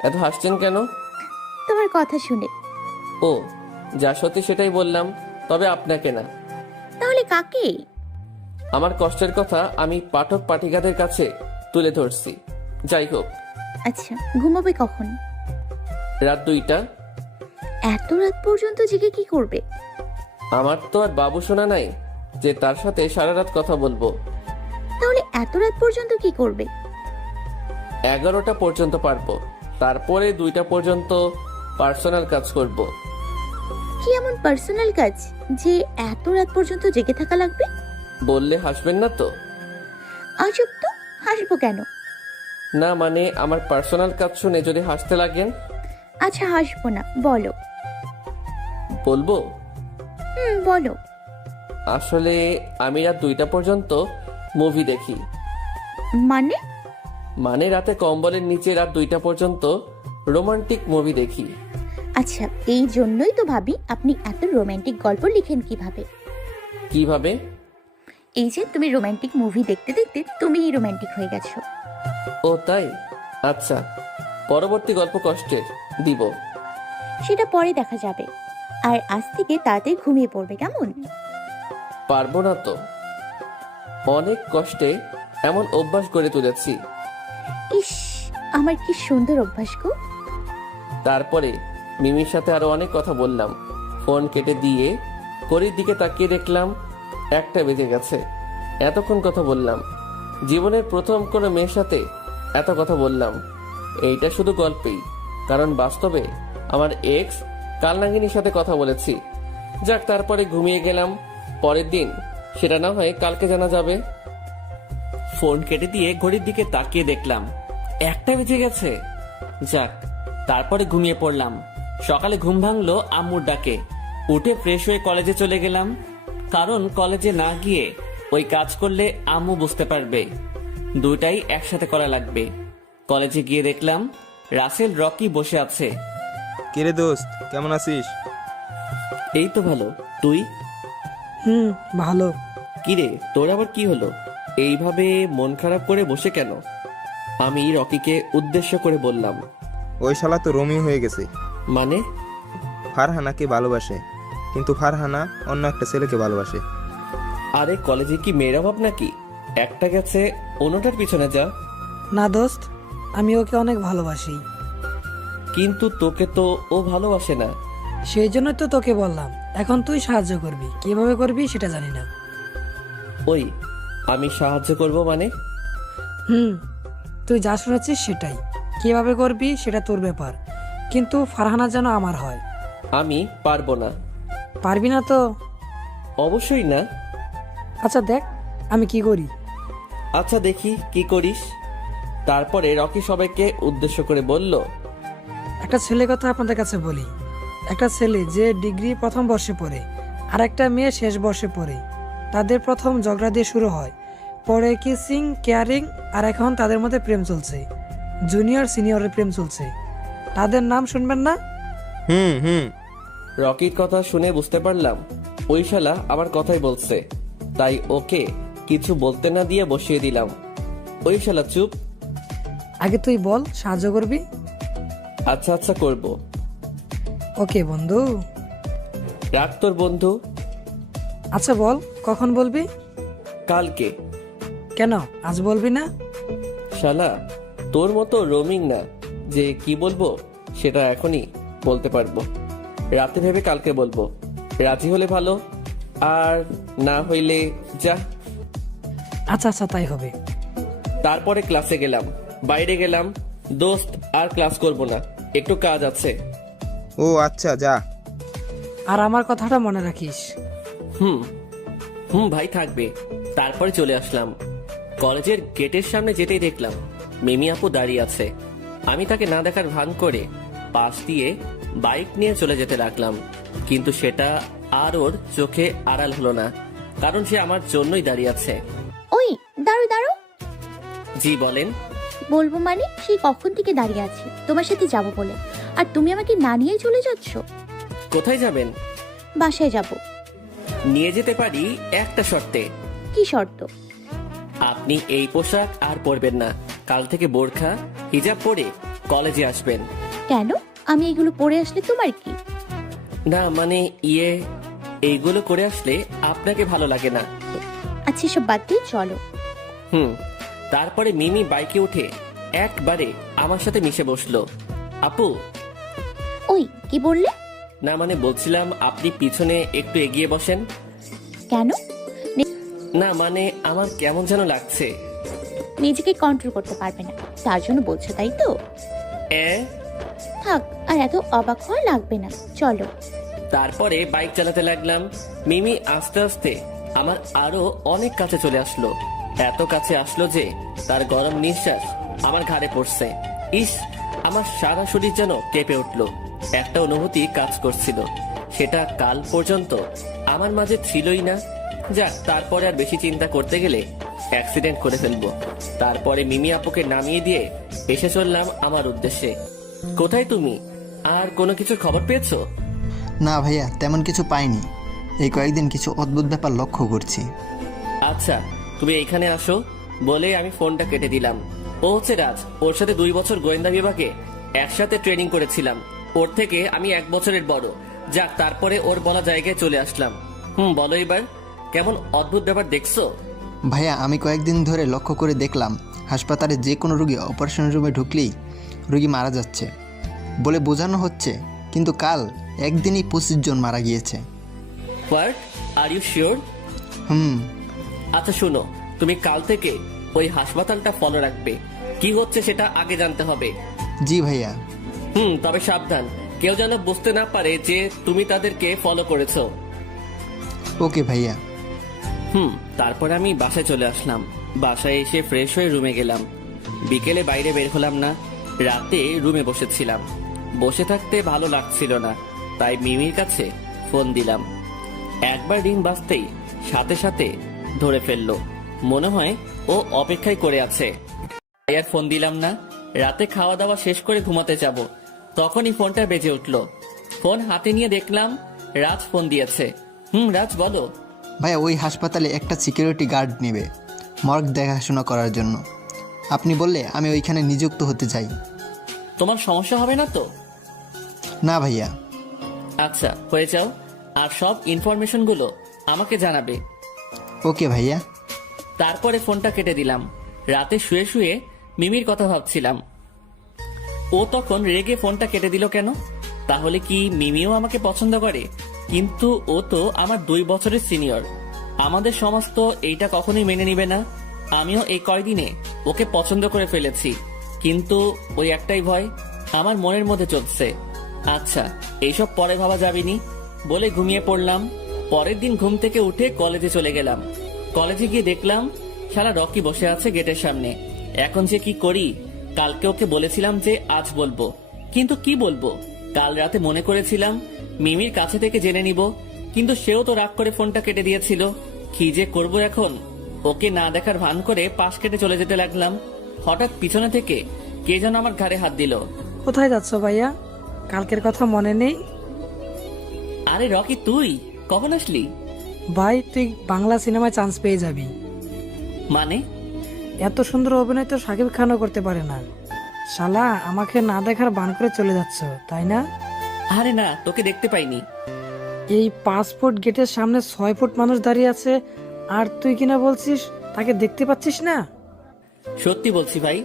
এত হাসছেন কেন? তোমার কথা শুনে। ও যা সত্যি সেটাই বললাম, তবে আপনাকে না। তাহলে কাকে? আমার কষ্টের কথা আমি পাঠক পাঠিকাদের কাছে তুলে ধরছি। যাই হোক, আচ্ছা ঘুমাবে কখন? রাত 2টা। এত রাত পর্যন্ত জেগে কি করবে? আমার তো আর বাবু শোনা নাই যে তার সাথে সারা রাত কথা বলবো। তাহলে এত রাত পর্যন্ত কি করবে? 11টা পর্যন্ত পারবো, তারপরে 2টা পর্যন্ত পার্সোনাল কাজ করব। কি এমন পার্সোনাল কাজ যে এত রাত পর্যন্ত জেগে থাকা লাগবে? বললে হাসবেন না তো? আজব তো, হাসবো কেন? না মানে আমার পার্সোনাল কাজ শুনে যদি হাসতে লাগেন। আচ্ছা হাসবো না, বলো। বলবো? বলো। আসলে আমি রাত 2টা পর্যন্ত মুভি দেখি। মানে রাতে কম্বলের নিচে রাত 2টা পর্যন্ত রোমান্টিক মুভি দেখি। আচ্ছা এই জন্যই তো ভাবি আপনি এত রোমান্টিক গল্প লিখেন কিভাবে। কিভাবে? এই যে তুমি রোমান্টিক মুভি দেখতে দেখতে তুমিই রোমান্টিক হয়ে গেছো। ও তাই? আচ্ছা, পরবর্তী গল্প কষ্টের দিব। সেটা পরে দেখা যাবে। আর আজ থেকে তাড়াতাড়ি ঘুমিয়ে পড়বে, কেমন? পারবো না তো, অনেক কষ্টে এমন অভ্যাস গড়ে তুলেছি। ইস, আমার কি সুন্দর অভ্যাস গো। তারপরে মিমির সাথে আরো অনেক কথা বললাম। ফোন কেটে দিয়ে ঘড়ির দিকে তাকিয়ে দেখলাম 1টা বেজে গেছে। এতক্ষণ কথা বললাম, জীবনের প্রথম কোনো মেয়ের সাথে এত কথা বললাম। এইটা শুধু গল্পেই, কারণ বাস্তবে আমার এক্স কালনাগিনীর সাথে কথা বলেছি। যাক, তারপরে ঘুমিয়ে গেলাম। পরের দিন সেটা না হয় কালকে জানা যাবে। ফোন কেটে দিয়ে ঘড়ির দিকে তাকিয়ে দেখলাম 1টা বেজে গেছে। যাক, তারপরে ঘুমিয়ে পড়লাম। সকালে ঘুম ভাঙলো আম্মুর ডাকে। উঠে ফ্রেশ হয়ে কলেজে চলে গেলাম, কারণ কলেজে না গিয়ে ওই কাজ করলে আম্মু বুঝতে পারবে। দুটাই একসাথে করা লাগবে। কলেজে গিয়ে দেখলাম রাসেল রকি বসে আছে। কিরে দোস্ত, কেমন আছিস? এই তো ভালো, তুই? ভালো। কিরে, তোর আবার কি হলো? এইভাবে মন খারাপ করে বসে কেন? আমি রকিকে উদ্দেশ্য করে বললাম। ওই শালা তো রোমিও হয়ে গেছে। মানে? ফারহানাকে ভালোবাসে, কিন্তু ফারহানা অন্য একটা ছেলেকে ভালোবাসে। আরে কলেজে কি মেয়ের অভাব নাকি? একটা গেছে অন্যটার পিছনে যা। না দোস্ত, আমি ওকে অনেক ভালোবাসি। কিন্তু তোকে তো ও ভালোবাসে না। সেই জন্যই তো তোকে বললাম, এখন তুই সাহায্য করবি, কিভাবে করবি সেটা জানি না। ওই, আমি সাহায্য করব মানে? তুই যা শুনেছিস সেটাই, কিভাবে করবি সেটা তোর ব্যাপার, কিন্তু ফারহানা যেন আমার হয়। আমি পারবো না। পারবি না তো? অবশ্যই না। আচ্ছা দেখ আমি কি করি। আচ্ছা দেখি কি করিস। তারপরে রকি সবাইকে উদ্দেশ্য করে বলল, একটা ছেলে কথা আপনাদের কাছে বলি। একটা ছেলে যে ডিগ্রি প্রথম বর্ষে পড়ে, আর একটা মেয়ে শেষ বর্ষে পড়ে। তাদের প্রথম ঝগড়া দিয়ে শুরু হয়, পরে কিসিং, কেয়ারিং, আর এখন তাদের মধ্যে প্রেম চলছে। জুনিয়র সিনিয়রের প্রেম চলছে। তাদের নাম শুনবেন না? হুম। রকির কথা শুনে বুঝতে পারলাম ওই শালা আমার কথাই বলছে, তাই ওকে কিছু বলতে না দিয়ে বসিয়ে দিলাম। ওই শালা চুপ। আগে তুই বল, সাহায্য করবি? আচ্ছা আচ্ছা করব। ওকে বন্ধু। রাখ তোর বন্ধু। আচ্ছা বল, কখন বলবি? কালকে। কেন আজ বলবি না? শালা তোর মতো রোমিং না যে কি বলবো সেটা এখনই বলতে পারবো। রাতে ভেবে কালকে বলবো। রাজি হলে ভালো, আর না হইলে যা। আচ্ছা আচ্ছা তাই হবে। তারপরে ক্লাসে গেলাম। বাইরে গেলাম, দোস্ত আর ক্লাস করব না, একটু কাজ আছে। ও আচ্ছা, যা। আর আমার কথাটা মনে রাখিস। হুম ভাই, থাকবে। তারপরে চলে আসলাম। কলেজের গেটের সামনে যেতেই দেখলাম মিমি আপু দাঁড়িয়ে আছে। আমি তাকে না দেখার ভান করে পাশ দিয়ে বাইক নিয়ে চলে যেতে লাগলাম, কিন্তু সেটা আর ওর চোখে আড়াল হলো না, কারণ সে আমার জন্যই দাঁড়িয়ে আছে। ওই দাঁড়ো দাঁড়ো। জি বলেন। বলবো মানে, সেই কখন থেকে দাঁড়িয়ে আছি তোমার সাথে যাব বলে, আর তুমি আমাকে না নিয়ে চলে যাচ্ছ। কোথায় যাবেন? বাসায় যাব। নিয়ে যেতে পারি একটা শর্তে। কি শর্ত? আপনি এই পোশাক আর পরবেন না। কাল থেকে বোরখা হিজাব পরে কলেজে আসবেন। কেন? আমি এগুলো পরে আসলে তোমার কি? না মানে এইগুলো করে আসলে আপনাকে ভালো লাগে না। আচ্ছা সব বাদ দিয়ে চলো। তারপরে মিমি বাইকে উঠে একবারে আমার সাথে মিশে বসলো। আপু। ওই কি বললে? না মানে বলছিলাম আপনি পিছনে একটু এগিয়ে বসেন। কেন? না মানে আমার কেমন যেন লাগছে। নিজেকে কন্ট্রোল করতে পারবে না তার জন্য বলছো, তাই তো? থাক, আর এত অবাক হওয়া লাগবে না, চলো। তারপরে বাইক চালাতে লাগলাম। মিমি আস্তে আস্তে আমার আরো অনেক কাছে চলে আসলো। এত কাছে আসলো যে তার গরম নিঃশ্বাস আমার ঘাড়ে পড়ছে। ইস, আমার সারা শরীর যেন কেঁপে উঠলো। একটা অনুভূতি কাজ করছিল, সেটা কাল পর্যন্ত আমার মাঝে ছিলই না। যাক, তারপরে আর বেশি চিন্তা করতে গেলে অ্যাক্সিডেন্ট করে ফেলবো। তারপরে মিমি আপুকে নামিয়ে দিয়ে এসে চললাম আমার উদ্দেশ্যে। কোথায় তুমি? আর কোনো কিছু খবর পেয়েছো? না ভাইয়া, তেমন কিছু পাইনি। এই কয়েকদিন কিছু অদ্ভুত ব্যাপার লক্ষ্য করছি। আচ্ছা, তুমি এইখানে আসো বলে আমি ফোনটা কেটে দিলাম। ও হচ্ছে রাজ, ওর সাথে 2 বছর গোয়েন্দা বিভাগে একসাথে ট্রেনিং করেছিলাম। ওর থেকে আমি 1 বছরের বড়। যাক, তারপরে ওর বলা জায়গায় চলে আসলাম। বলো এবার, কেমন অদ্ভুত ব্যাপার দেখছো? ভাইয়া, আমি কয়েকদিন ধরে লক্ষ্য করে দেখলাম হাসপাতালে যে কোনো রোগী অপারেশন রুমে ঢুকলেই রোগী মারা যাচ্ছে বলে বোঝানো হচ্ছে, কিন্তু কাল একদিনই 25 জন মারা গিয়েছে। হোয়াট? Are you sure? আচ্ছা শোনো, তুমি কাল থেকে ওই হাসপাতালটা ফলো রাখবে। কি হচ্ছে সেটা আগে জানতে হবে। জি ভাইয়া। তবে সাবধান, কেউ যেন বুঝতে না পারে যে তুমি তাদেরকে ফলো করেছো। ওকে ভাইয়া। তারপর আমি বাসায় চলে আসলাম। বাসায় এসে ফ্রেশ হয়ে রুমে গেলাম। বিকেলে বাইরে বের হলাম না। রাতে রুমে বসেছিলাম। বসে থাকতে ভালো লাগছিল না, তাই মিমির কাছে ফোন দিলাম। একবার রিং বাজতেই সাথে সাথে ধরে ফেললো। মনে হয় ও অপেক্ষায় করে আছে। আর ফোন দিলাম না। রাতে খাওয়া দাওয়া শেষ করে ঘুমাতে যাব, তখনই ফোনটা বেজে উঠলো। ফোন হাতে নিয়ে দেখলাম রাজ ফোন দিয়েছে। রাজ বলো। ভাইয়া ওই হাসপাতালে একটা সিকিউরিটি গার্ড নেবে মর্গ দেখাশোনা করার জন্য। আপনি বললে আমি ওইখানে নিযুক্ত হতে চাই। তোমার সমস্যা হবে না তো? না ভাইয়া। আচ্ছা, হয়ে যাও, আর সব ইনফরমেশনগুলো আমাকে জানাবে। ওকে ভাইয়া। তারপরে ফোনটা কেটে দিলাম। রাতে শুয়ে শুয়ে মিমির কথা ভাবছিলাম। ও তখন রেগে ফোনটা কেটে দিল কেন? তাহলে কি মিমিও আমাকে পছন্দ করে? কিন্তু ও তো আমার 2 বছরের সিনিয়র। আমাদের সমাজ তো এইটা কখনোই মেনে নিবে না। আমিও এই কয়দিনে ওকে পছন্দ করে ফেলেছি, কিন্তু ওই একটাই ভয় আমার মনের মধ্যে চলছে। আচ্ছা, এইসব পরে ভাবা যাবেনি বলে ঘুমিয়ে পড়লাম। পরের দিন ঘুম থেকে উঠে কলেজে চলে গেলাম। কলেজে গিয়ে দেখলাম শালা রকি বসে আছে গেটের সামনে। এখন যে কি করি? কালকে ওকে বলেছিলাম যে আজ বলবো, কিন্তু কি বলবো? কাল রাতে মনে করেছিলাম মিমির কাছে থেকে জেনে নিব, কিন্তু সেও তো রাগ করে ফোনটা কেটে দিয়েছিল। কি যে করবো এখন? ওকে না দেখার ভান করে পাশ কেটে চলে যেতে লাগলাম। হঠাৎ পিছনে থেকে কে যেন আমার ঘাড়ে হাত দিল। কোথায় যাচ্ছ ভাইয়া? কালকের কথা মনে নেই? আরে রকি, তুই কখন আসলি? ভাই তুই বাংলা সিনেমায় চান্স পেয়ে যাবি। মানে? এত সুন্দর অভিনয় তো শাকিব খানও করতে পারে না। শালা আমাকে না দেখার বান করে চলে যাচ্ছ, তাই না? আরে না, তোকে দেখতে পাইনি। এই 5 ফুট গেটের সামনে 6 ফুট মানুষ দাঁড়িয়ে আছে, আর তুই কিনা বলছিস তাকে দেখতে পাচ্ছিস না? সত্যি বলছি ভাই।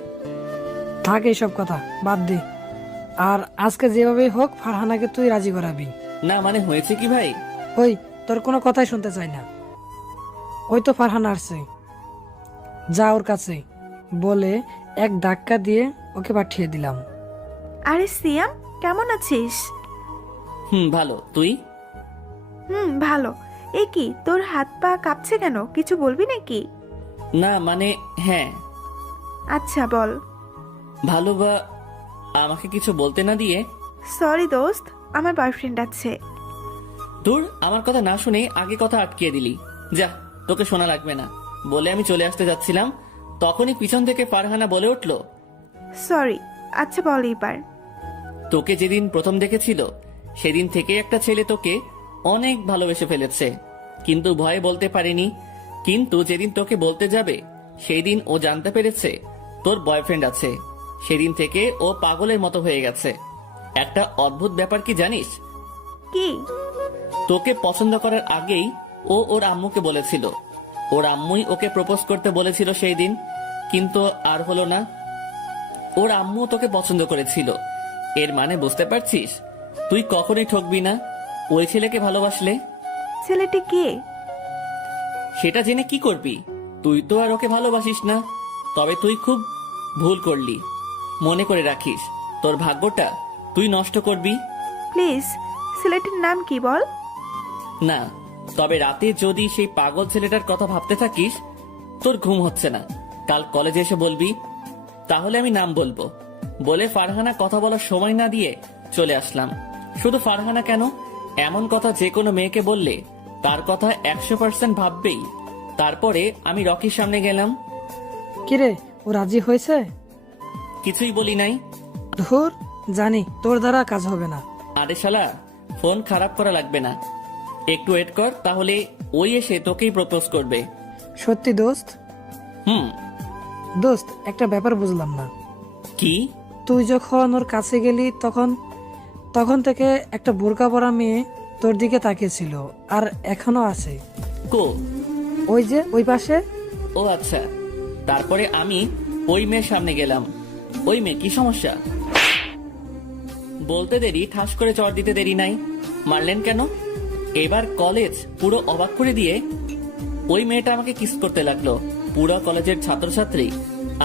থাক এইসব কথা বাদ দে। আর আজকে যেভাবেই হোক ফারহানাকে তুই রাজি করাবি। না মানে হয়েছে কি ভাই? ওই তোর কোনো কথাই শুনতে চাই না। ওই তো ফারহানা আসছে, যা ওর কাছে বলে এক ধাক্কা দিয়ে ওকে পাঠিয়ে দিলাম। আরে সিয়াম, কেমন আছিস? ভালো, তুই? ভালো। এ কি, তোর হাত পা কাঁপছে কেন? কিছু বলবি নাকি? না মানে হ্যাঁ। আচ্ছা বল। ভালো বা আমাকে কিছু বলতে না দিয়ে? সরি দোস্ত, আমার বয়ফ্রেন্ড আছে। দূর, আমার কথা না শুনে আগে কথা আটকিয়ে দিলি। যা, তোকে শোনা লাগবে না বলে আমি চলে আসতে যাচ্ছিলাম, তখনই পিছন থেকে ফারহানা বলে উঠলো, সরি। আচ্ছা বল এবার। তোকে যেদিন প্রথম দেখেছিল সেদিন থেকে একটা ছেলে তোকে অনেক ভালোবেসে ফেলেছে, কিন্তু ভয়ে বলতে পারেনি। কিন্তু যেদিন তোকে বলতে যাবে সেই দিন ও জানতে পেরেছে তোর বয়ফ্রেন্ড আছে। সেদিন থেকে ও পাগলের মতো হয়ে গেছে। একটা অদ্ভুত ব্যাপার কি জানিস? কি? তোকে পছন্দ করার আগেই ও ওর আম্মুকে বলেছিল। ওর আম্মুই ওকে প্রপোজ করতে বলেছিল সেই দিন, কিন্তু আর হলো না। ওর আম্মু তোকে পছন্দ করেছিল। এর মানে বুঝতে পারছিস? তুই কখনোই ঠকবি না ওই ছেলেকে ভালোবাসলে। ছেলেটি কে? সেটা জেনে কি করবি? তুই তো আর ওকে ভালোবাসিস না। তবে তুই খুব ভুল করলি। মনে করে রাখিস, তোর ভাগ্যটা তুই নষ্ট করবি। প্লিজ, ছেলেটির নাম কি বল? না, তবে রাতে যদি সেই পাগল ছেলেটার কথা ভাবতে থাকিস, তোর ঘুম হচ্ছে না, কাল কলেজে এসে বলবি, তাহলে আমি নাম বলবো। বলে ফারহানা কথা বলার সময় না দিয়ে চলে আসলাম। শুধু ফারহানা কেন, এমন কথা যে কোনো মেয়েকে বললে তার কথা 100% ভাববেই। তারপরে আমি রকির সামনে গেলাম। কিরে, ও রাজি হয়েছে? কিছুই বলি নাই। ধুর, জানি তোর দ্বারা কাজ হবে না। আরে শালা, ফোন খারাপ করা লাগবে না, একটু ওয়েট কর, তাহলে ওই এসে তোকেই প্রপোজ করবে। সত্যি দোস্ত? দোস্ত, একটা ব্যাপার বুঝলাম না। কি? তুই যখন ওর কাছে গেলি তখন থেকে একটা বোরকা পরা মেয়ে তোর দিকে তাকিয়েছিল, আর এখনো আছে। কো? ওই যে ওই পাশে। ও আচ্ছা। তারপরে আমি ওই মেয়ের সামনে গেলাম। ওই মেয়ে, কি সমস্যা? বলতে দেরি, ঠাস করে চড় দিতে দেরি নাই। মারলেন কেন? এবার কলেজ পুরো অবাক করে দিয়ে ওই মেয়েটা আমাকে কিস করতে লাগলো। পুরো কলেজের ছাত্রছাত্রী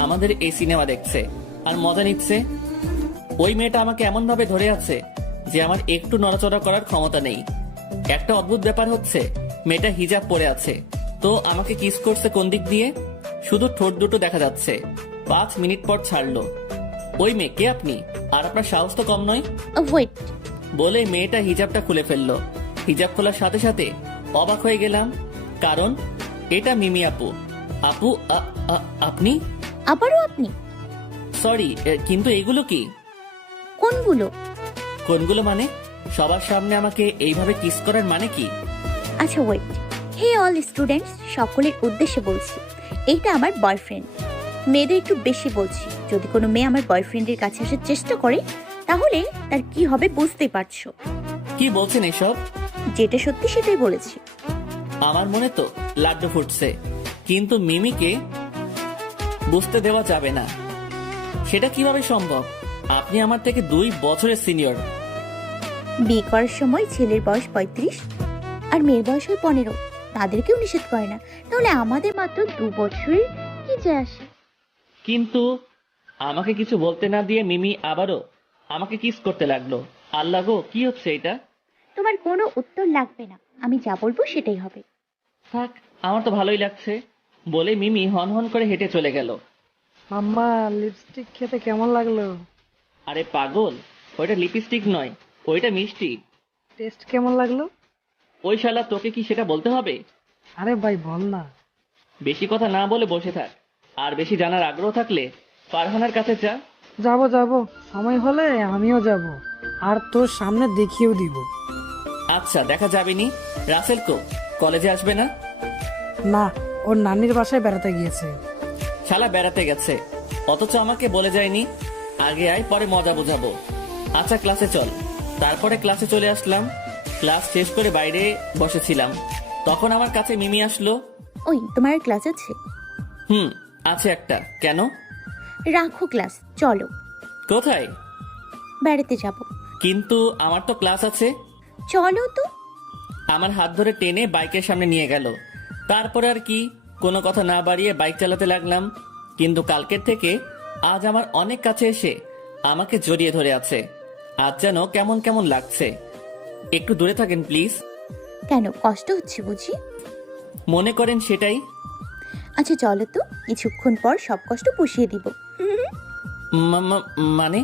আমাদের এই সিনেমা দেখছে আর মজা নিচ্ছে। ওই মেয়েটা আমাকে এমন ভাবে ধরে আছে যে আমার একটু নড়াচড়া করার ক্ষমতা নেই। একটা অদ্ভুত ব্যাপার হচ্ছে, মেয়েটা হিজাব পরে আছে, তো আমাকে কিস করছে কোন দিক দিয়ে? শুধু ঠোঁট দুটো দেখা যাচ্ছে। 5 মিনিট পর ছাড়লো। ওই মেয়ে, কে আপনি? আর আপনার সাহস তো কম নয়। ওয়েট। বলে মেয়েটা হিজাবটা খুলে ফেললো। হিজাব খোলার সাথে সাথে অবাক হয়ে গেলাম, কারণ এটা মিমি আপু। আপু, আপনি? আবারও আপনি? সরি, কিন্তু এগুলো কি? কোনগুলো? কোনগুলো মানে? সবার সামনে আমাকে এইভাবে কিস করার মানে কি? আচ্ছা ওয়েট, হে অল স্টুডেন্টস, সকলের উদ্দেশ্যে বলছি, এইটা আমার বয়ফ্রেন্ড। মেয়েদের একটু বেশি বলছি, যদি কোনো মেয়ে আমার বয়ফ্রেন্ডের কাছে আসার চেষ্টা করে তাহলে তার কি হবে বুঝতেই পারছো। কি বলছেন এসব? যেটা সত্যি সেটাই বলেছি। আমার মনে তো লাড্ডু ফুটছে, কিন্তু মিমিকে বুঝতে দেওয়া যাবে না। সেটা কিভাবে সম্ভব? আপনি আমার থেকে 2 বছরের সিনিয়র। বিয়ে করার সময় ছেলের বয়স 35 আর মেয়ের বয়স হয় 15, তাদেরকেও নিষেধ করে না, তাহলে আমাদের মাত্র 2 বছরের কি যায় আসে? কিন্তু আমাকে কিছু বলতে না দিয়ে মিমি আবারও আমাকে কিস করতে লাগলো। আল্লাহ গো, কি হচ্ছে এটা? তোমার কোনো উত্তর লাগবে না, আমি যা বলবো সেটাই হবে। থাক, আমার তো ভালোই লাগছে বলে মিমি হন হন করে হেঁটে চলে গেল। আম্মা, লিপস্টিক খেতে কেমন লাগলো? আরে পাগল, ওইটা লিপস্টিক নয়, ওইটা মিষ্টি। টেস্ট কেমন লাগলো? ওই শালা, তোকে কি সেটা বলতে হবে? আরে ভাই বল না। বেশি কথা না বলে বসে থাক, আর বেশি জানার আগ্রহ থাকলে ফারহানার কাছে যা। যাবো যাবো, সময় হলে আমিও যাব, আর তোর সামনে দেখিয়েও দিব। আচ্ছা, দেখা যাবে নি। রাসেল কো কলেজে আসবে না? না, ওর নানির বাসায় বেড়াতে গিয়েছে। শালা বেড়াতে গেছে, অথচ আমাকে বলে যায়নি। আগে আয়, পরে মজা বোঝাবো। আচ্ছা, ক্লাসে চল। তারপরে ক্লাসে চলে আসলাম। ক্লাস শেষ করে বাইরে বসেছিলাম, তখন আমার কাছে মিমি আসলো। ওই, তোমার ক্লাস আছে? আছে একটা। কেন? রাখো ক্লাস, চলো। কোথায়? বেড়াতে যাব। কিন্তু আমার তো ক্লাস আছে। চলো তো। আমার হাত ধরে টেনে বাইকের সামনে নিয়ে গেল। তারপরে আর কি, কোনো কথা না বাড়িয়ে বাইক চালাতে লাগলাম। কিন্তু কালকের থেকে আজ আমার অনেক কাছে এসে আমাকে জড়িয়ে ধরে আছে। আজ যেন কেমন কেমন লাগছে। একটু দূরে থাকেন প্লিজ। কেন, কষ্ট হচ্ছে বুঝি? মনে করেন সেটাই। আচ্ছা চলো তো, কিছুক্ষণ পর সব কষ্ট পুষিয়ে দিব। মানে?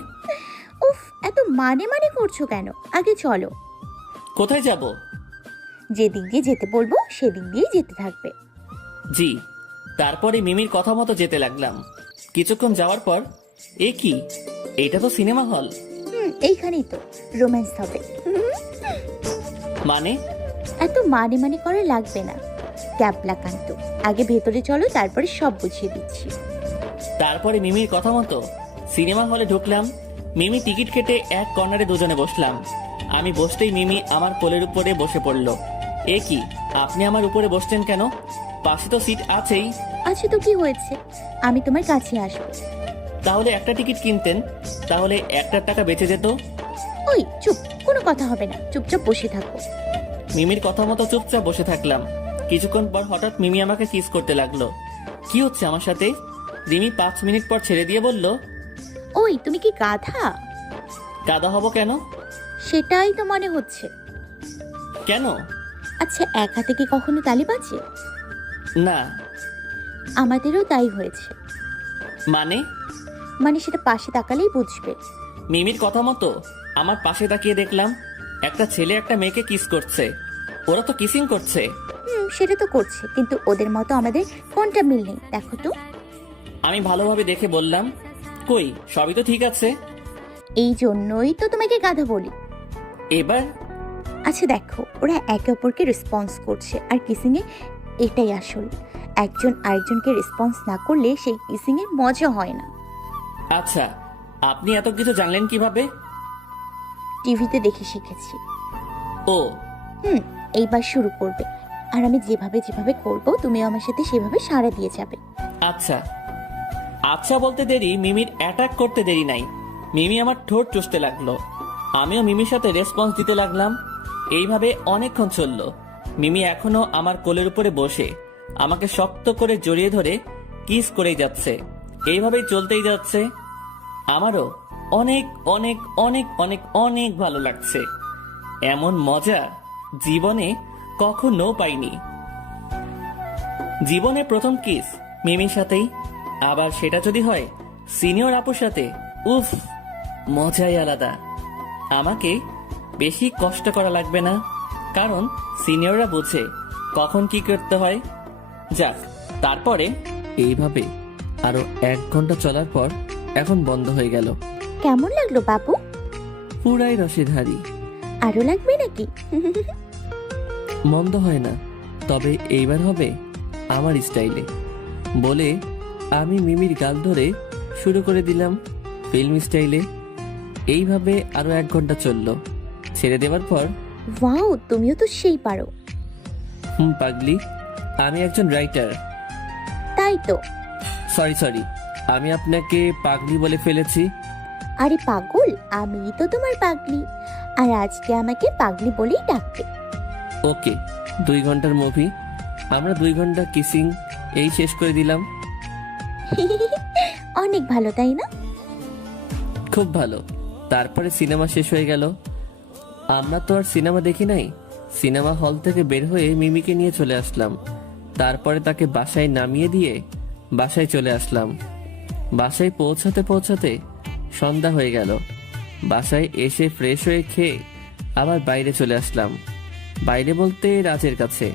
উফ, এত মানে মানে করছো কেন? আগে চলো। কোথায় যাব? যেদিক দিয়ে যেতে বলবো সেদিক দিয়ে যেতে থাকবে। জি। তারপরে মিমির কথা মতো যেতে লাগলাম। কিছুক্ষণ যাওয়ার পর, এ কি, এটা তো সিনেমা হল। এইখানেই তো রোম্যান্স হবে। মানে? এত মানে মানে করে লাগবে না, ক্যাবলা কান্ত। আগে ভেতরে চলো, তারপরে সব বুঝিয়ে দিচ্ছি। তারপরে মিমির কথা মতো সিনেমা হলে ঢুকলাম। মিমি টিকিট কেটে এক কর্নারে দুজনে বসলাম। আমি বসতেই মিমি আমার কোলের উপরে বসে পড়ল। এ কি, আপনি আমার উপরে বসছেন কেন? পাশে তো সিট আছেই। আচ্ছা তো কি হয়েছে, আমি তোমার কাছে আসবো। তাহলে একটা টিকিট কিনতেন, তাহলে 1টার টাকা বেঁচে যেত। ওই চুপ, কোনো কথা হবে না, চুপচাপ বসে থাকো। মিমির কথা মতো চুপচাপ বসে থাকলাম। কিছুক্ষণ পর হঠাৎ মিমি আমাকে কিস করতে লাগলো। কি হচ্ছে আমার সাথে? রিমি 5 মিনিট পর ছেড়ে দিয়ে বলল, ওই তুমি কি গাধা? গাদা হব কেন? সেটাই তো মনে হচ্ছে। কেন? আচ্ছা, এক হাতে কি কখনো তালি বাজে? না। আমাদেরও তাই হয়েছে। মানে সেটা পাশে তাকালেই বুঝবে। মিমির কথা মতো আমার পাশে তাকিয়ে দেখলাম একটা ছেলে একটা মেয়েকে কিস করছে। ওরা তো কিসিং করছে। সেটা তো করছে, কিন্তু ওদের মতো আমাদের কোনটা মিল নেই দেখো তো। আমি ভালোভাবে দেখে বললাম, কই, সবই তো ঠিক আছে। এই জন্যই তো তোমাকে গাধা বলি। এবার? আচ্ছা দেখো, ওরা একে অপরকে রেসপন্স করছে, আর কিসিং এ এটাই আসল। একজন আরেকজনকে রেসপন্স না করলে সেই কিসিং এর মজা হয় না। আচ্ছা, আপনি এত কিছু জানলেন কিভাবে? টিভিতে দেখে শিখেছি। ও। এইবার শুরু করবে, আর আমি যেভাবে যেভাবে করব তুমি আমার সাথে সেভাবে সাড়া দিয়ে যাবে। আচ্ছা। আচ্ছা বলতে দেরি, মিমির অ্যাটাক করতে দেরি নাই। মিমি আমার ঠোঁট চুষতে লাগলো, আমিও মিমির সাথে রেসপন্স দিতে লাগলাম। এইভাবে অনেকক্ষণ চলল। মিমি এখনো আমার কোলের উপরে বসে আমাকে শক্ত করে জড়িয়ে ধরে কিস করেই যাচ্ছে। এইভাবেই চলতেই যাচ্ছে। আমারও অনেক অনেক অনেক অনেক অনেক ভালো লাগছে। এমন মজা জীবনে কখনো পাইনি। জীবনে প্রথম কিস মিমির সাথেই, আবার সেটা যদি হয় সিনিয়র আপুর সাথে, উফ, মজাই আলাদা। আমাকে বেশি কষ্ট করা লাগবে না, কারণ সিনিয়ররা বোঝে কখন কি করতে হয়। যাক, তারপরে এইভাবে আরো 1 ঘন্টা চলার পর এখন বন্ধ হয়ে গেল। কেমন লাগলো বাবু? পুরাই রসেধারি। আরো লাগবে নাকি? মন্দ হয় না, তবে এইবার হবে আমার স্টাইলে বলে আমি মিমির গাল ধরে শুরু করে দিলাম ফিল্ম স্টাইলে। এইভাবে আরো 1 ঘন্টা চললো। ছেড়ে দেওয়ার পর ওয়াও, তুমিও তো সেই পারো। পাগলি, আমি একজন রাইটার। তাই তো। সরি, আমি আপনাকে পাগলি বলে ফেলেছি। আরে পাগল, আমিই তো তোমার পাগলি, আর আজকে আমাকে পাগলি বলেই ডাকবে। ওকে, 2 ঘন্টার মুভি, আমরা 2 ঘন্টা কিসিং এই শেষ করে দিলাম। অনেক ভালো, তাই না? খুব ভালো। তারপরে সিনেমা শেষ হয়ে গেল। আমরা তো আর সিনেমা দেখি নাই। সিনেমা হল থেকে বের হয়ে মিমিকে নিয়ে চলে আসলাম। তারপরে তাকে বাসায় নামিয়ে দিয়ে বাসায় চলে আসলাম। বাসায় পৌঁছাতে সন্ধ্যা হয়ে গেল। বাসায় এসে ফ্রেশ হয়ে খেয়ে আবার বাইরে চলে আসলাম। বাইরে বলতে রাজের কাছে।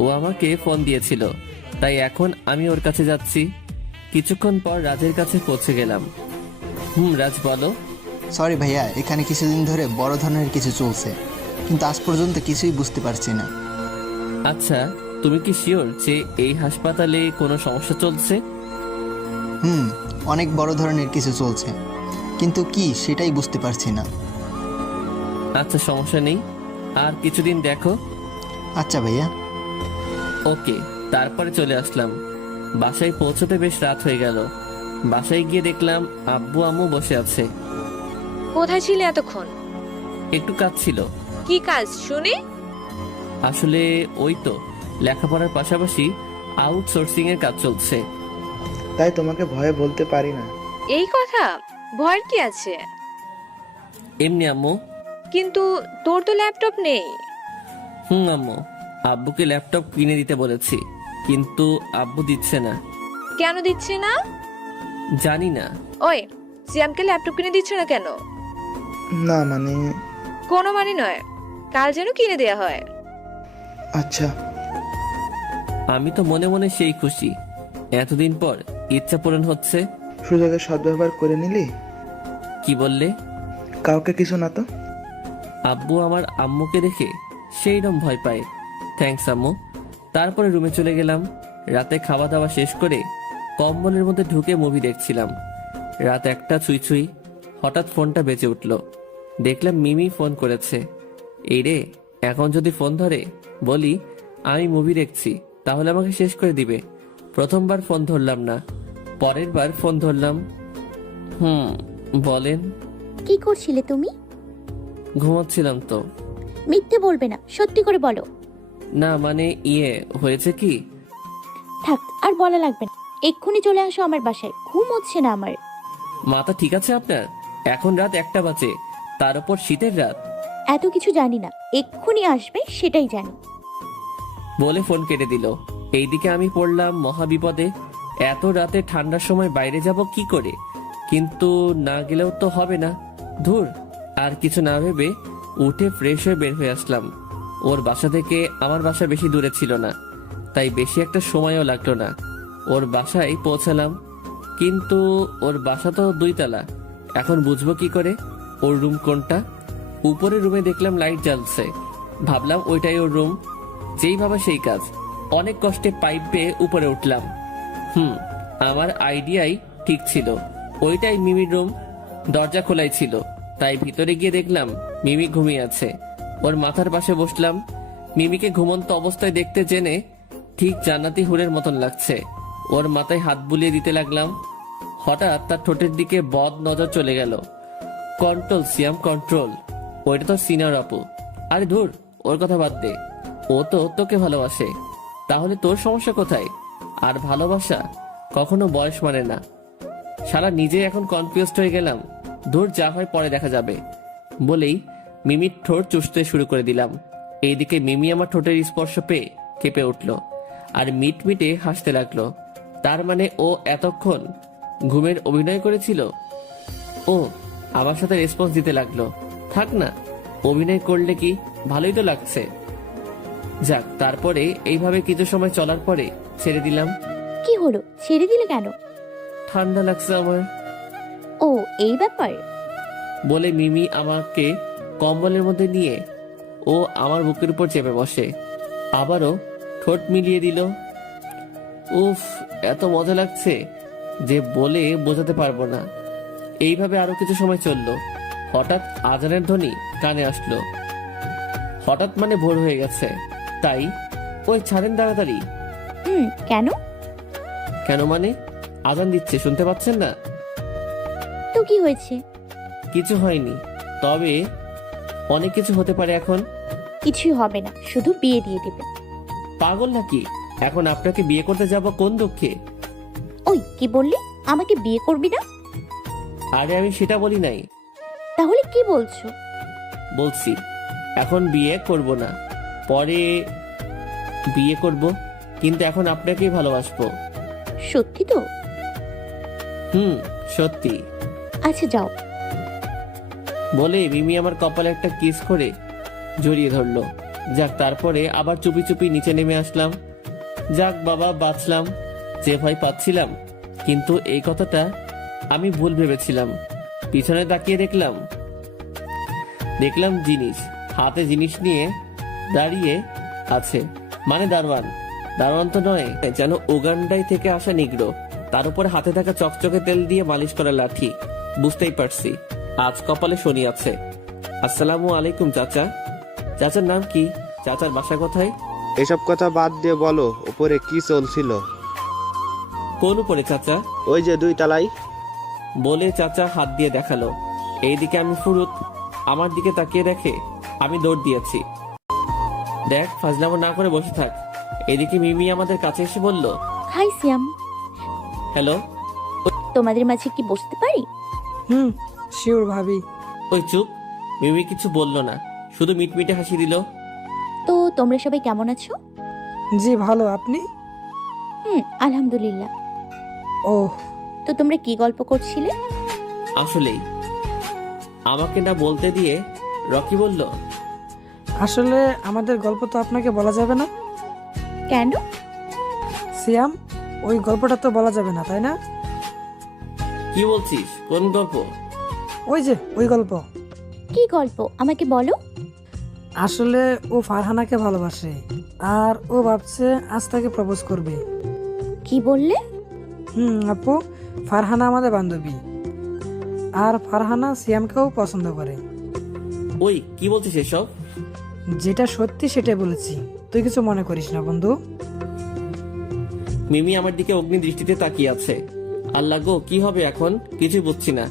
ও আমাকে ফোন দিয়েছিল, তাই এখন আমি ওর কাছে যাচ্ছি। কিছুক্ষণ পর রাজের কাছে পৌঁছে গেলাম। রাজ বলো। সরি ভাইয়া, এখানে কিছুদিন ধরে বড় ধরনের কিছু চলছে, কিন্তু আজ পর্যন্ত কিছুই বুঝতে পারছি না। আচ্ছা, তুমি কি শিওর যে এই হাসপাতালে কোনো সমস্যা চলছে? অনেক বড় ধরনের কিছু চলছে, কিন্তু কি সেটাই বুঝতে পারছি না। আচ্ছা, সমস্যা নেই, আর কিছুদিন দেখো। আচ্ছা ভাইয়া। ওকে। তারপরে চলে আসলাম। বাসায় পৌঁছতে বেশ রাত হয়ে গেল। বাসায় গিয়ে দেখলাম আব্বু আম্মু বসে আছে। কোথায় ছিলে এতক্ষণ? একটু কাজ ছিল। কি কাজ শুনি? আসলে ওই তো লেখাপড়ার পাশাপাশি আউটসোর্সিং এর কাজ চলছে। তাই তোমাকে ভয়ে বলতে পারি না। এই কথা? ভয়ের কি আছে? এমনি আম্মু। কিন্তু তোর তো ল্যাপটপ নেই। আম্মু, আব্বুকে ল্যাপটপ কিনে দিতে বলেছি, কিন্তু আব্বু দিচ্ছে না। কেন দিচ্ছে না? জানি না। ওই, সিয়ামকে ল্যাপটপ কিনে দিচ্ছ না কেন? না মানে। কোনো মানে নয়, কাল যেন কিনে দেয়া হয়। আচ্ছা। আমি তো মনে মনে সেই খুশি, এতদিন পর ইচ্ছা পূরণ হচ্ছে। সুযোগের সদ্ব্যবহার করে নিলি। কি বললে? কাউকে কিছু না তো। আব্বু আমার আম্মুকে দেখে সেইরকম ভয় পায়। থ্যাঙ্কস আম্মু। তারপরে রুমে চলে গেলাম। রাতে খাওয়া দাওয়া শেষ করে কম্বলের মধ্যে ঢুকে মুভি দেখছিলাম। রাত 1টা ছুঁই। হঠাৎ ফোনটা বেজে উঠল। দেখলাম মিমি ফোন করেছে। এই রে, এখন যদি ফোন ধরে বলি আমি মুভি দেখছি, তাহলে আমাকে শেষ করে দিবে। প্রথমবার ফোন ধরলাম না, পরের বার ফোন ধরলাম। বলেন। কি করছিলে তুমি? ঘুমাচ্ছিলাম তো। মিথ্যে বলবে না, সত্যি করে বলো। না মানে হয়েছে কি। থাক, আর বলা লাগবে না। এক্ষুনি চলে আসো আমার বাসায়, ঘুম হচ্ছে না আমার। মাথা ঠিক আছে আপনার? এখন রাত 1টা বাজে, তার উপর শীতের রাত। এত কিছু জানি না, এক্ষুনি আসবে সেটাই জানি। বলে ফোন কেটে দিল। এইদিকে আমি পড়লাম মহাবিপদে। এত রাতে ঠান্ডার সময় বাইরে যাব কি করে? কিন্তু না গেলেও তো হবে না। ধুর, আর কিছু না ভেবে উঠে ফ্রেশ হয়ে বের হয়ে আসলাম। ওর বাসা থেকে আমার বাসা বেশি দূরে ছিল না, তাই বেশি একটা সময়ও লাগলো না। ওর বাসায় পৌঁছালাম, কিন্তু ওর বাসা তো 2 তলা। এখন বুঝবো কি করে ওর রুম কোনটা? উপরের রুমে দেখলাম লাইট জ্বলছে, ভাবলাম ওইটাই ওর রুম। যেই ভাবা সেই কাজ, অনেক কষ্টে পাইপ বেয়ে উপরে উঠলাম। আমার আইডিয়াই ঠিক ছিল, ওইটাই মিমির রুম। দরজা খোলাই ছিল, তাই ভিতরে গিয়ে দেখলাম মিমি ঘুমিয়ে আছে। ওর মাথার পাশে বসলাম। মিমিকে ঘুমন্ত অবস্থায় দেখতে জেনে ঠিক জান্নাতি হুরের মতন লাগছে। ওর মাথায় হাত বুলিয়ে দিতে লাগলাম। হঠাৎ তার ঠোঁটের দিকে বদ নজর চলে গেল। কন্ট্রোল সিয়াম, কন্ট্রোল। ওইটা তো সিনিয়র আপু। আরে ধুর, ওর কথা বাদ দে। ও তো তোকে ভালোবাসে, তাহলে তোর সমস্যা কোথায়? আর ভালোবাসা কখনো বয়স মানে না। সারা নিজে এখন কনফিউজড হয়ে গেলাম। ধুর, যা হয় পরে দেখা যাবে বলেই মিমির ঠোঁট চুষতে শুরু করে দিলাম। এইদিকে মিমি আমার ঠোঁটের স্পর্শ পেয়ে কেঁপে উঠল আর মিটমিটে হাসতে লাগলো। তার মানে ও এতক্ষণ ঘুমের অভিনয় করেছিল। ও আমার সাথে রেসপন্স দিতে লাগলো। থাক না, অভিনয় করলে কি, ভালোই তো লাগছে। যাক, তারপরে এইভাবে কিছু সময় চলার পরে ছেড়ে দিলাম। কি হলো, ছেড়ে দিলে কেন? ঠান্ডা লাগছে আমার। এই ব্যাপার? বলে মিমি আমাকে কম্বলের মধ্যে নিয়ে ও আমার বুকের উপর চেপে বসে, আবারও ঠোঁট মিলিয়ে দিল। উফ, এত মজা লাগছে যে বলে বোঝাতে পারবো না। এইভাবে আরো কিছু সময় চললো। হঠাৎ আজানের ধ্বনি কানে আসলো। হঠাৎ মানে ভোর হয়ে গেছে, তাই ওই ছাড়েন তাড়াতাড়ি। কেন? কেন মানে? আজান দিচ্ছে, শুনতে পাচ্ছেন না? তো কি হয়েছে? কিছু হয়নি, তবে অনেক কিছু হতে পারে এখন। কিছুই হবে না, শুধু বিয়ে দিয়ে দেবে। পাগল নাকি? এখন আপনাকে বিয়ে করতে যাব কোন দুঃখে? ওই কি বললি? আমাকে বিয়ে করবি না? আরে আমি সেটা বলি নাই। তাহলে কি বলছো? বলছি এখন বিয়ে করব না, পরে বিয়ে করব, কিন্তু এখন আপনাকেই ভালোবাসবো। সত্যি তো? সত্যি। আচ্ছা যাও। বলে মিমি আমার কপালে একটা কিস করে জড়িয়ে ধরলো। যাক, তারপরে আবার চুপি চুপি নিচে নেমে আসলাম। যাক বাবা, বাঁচলাম। যে ভয় পাচ্ছিলাম, কিন্তু এই কথাটা আমি ভুল ভেবেছিলাম। পিছনে তাকিয়ে দেখলাম জিনিস, হাতে জিনিস নিয়ে দাঁড়িয়ে আছে, মানে দারোয়ান তো নয়, যেন উগান্ডায় থেকে আসা নিগ্রো। তার উপরে হাতে থাকা চকচকে তেল দিয়ে মালিশ করা লাঠি। বুঝতেই পারছি আজ কপালে শনি আছে। আসসালামু আলাইকুম চাচা। চাচার নাম কি? চাচার বাসা কোথায়? এসব কথা বাদ দিয়ে বলো, উপরে কি চলছিল? কোন উপরে চাচা? ওই যে 2 তলাই। বলে চাচা হাত দিয়ে দেখালো। এইদিকে আমি ফুরুত, আমার দিকে তাকিয়ে রেখে আমি দৌড় দিয়েছি। দেখ, ফাজলামো না করে বসে থাক। এদিকে মিমি আমাদের কাছে এসে বলল, হাই সিয়াম, হ্যালো। তোমাদের মাঝে কি বসতে পারি? শিওর ভাবি। ওই চুপ। মিমি কিছু বললো না, শুধু মিটমিটে হাসি দিল। তো তোমরা সবাই কেমন আছো? জি ভালো, আপনি? আলহামদুলিল্লাহ। ওহ, তো তোমরা কি গল্প করছিলে? আসলেই আমাকে না বলতে দিয়ে রকি বলল, আসলে আমাদের গল্প তো আপনাকে বলা যাবে না। কেন? সিয়াম, ওই গল্পটা তো বলা যাবে না, তাই না? কি বলছিস? কোন গল্প? ওই যে ওই গল্প। কি গল্প আমাকে বলো। আসলে ও ফারহানাকে ভালোবাসে, আর ও ভাবছে আজ তাকে প্রপোজ করবে। কি বললে? আপু, ফারহানা আমাদের বান্ধবী, আর ফারহানা সিয়ামকেও পছন্দ করে। ওই কি বলছিস এসব? যেটা সত্যি সেটাই বলেছি, তুই কিছু মনে করিস না বন্ধু। মিমি আমার দিকে অগ্নি দৃষ্টিতে তাকিয়ে আছে। আল্লাহ গো, কি হবে এখন? কিছু বুঝছি না।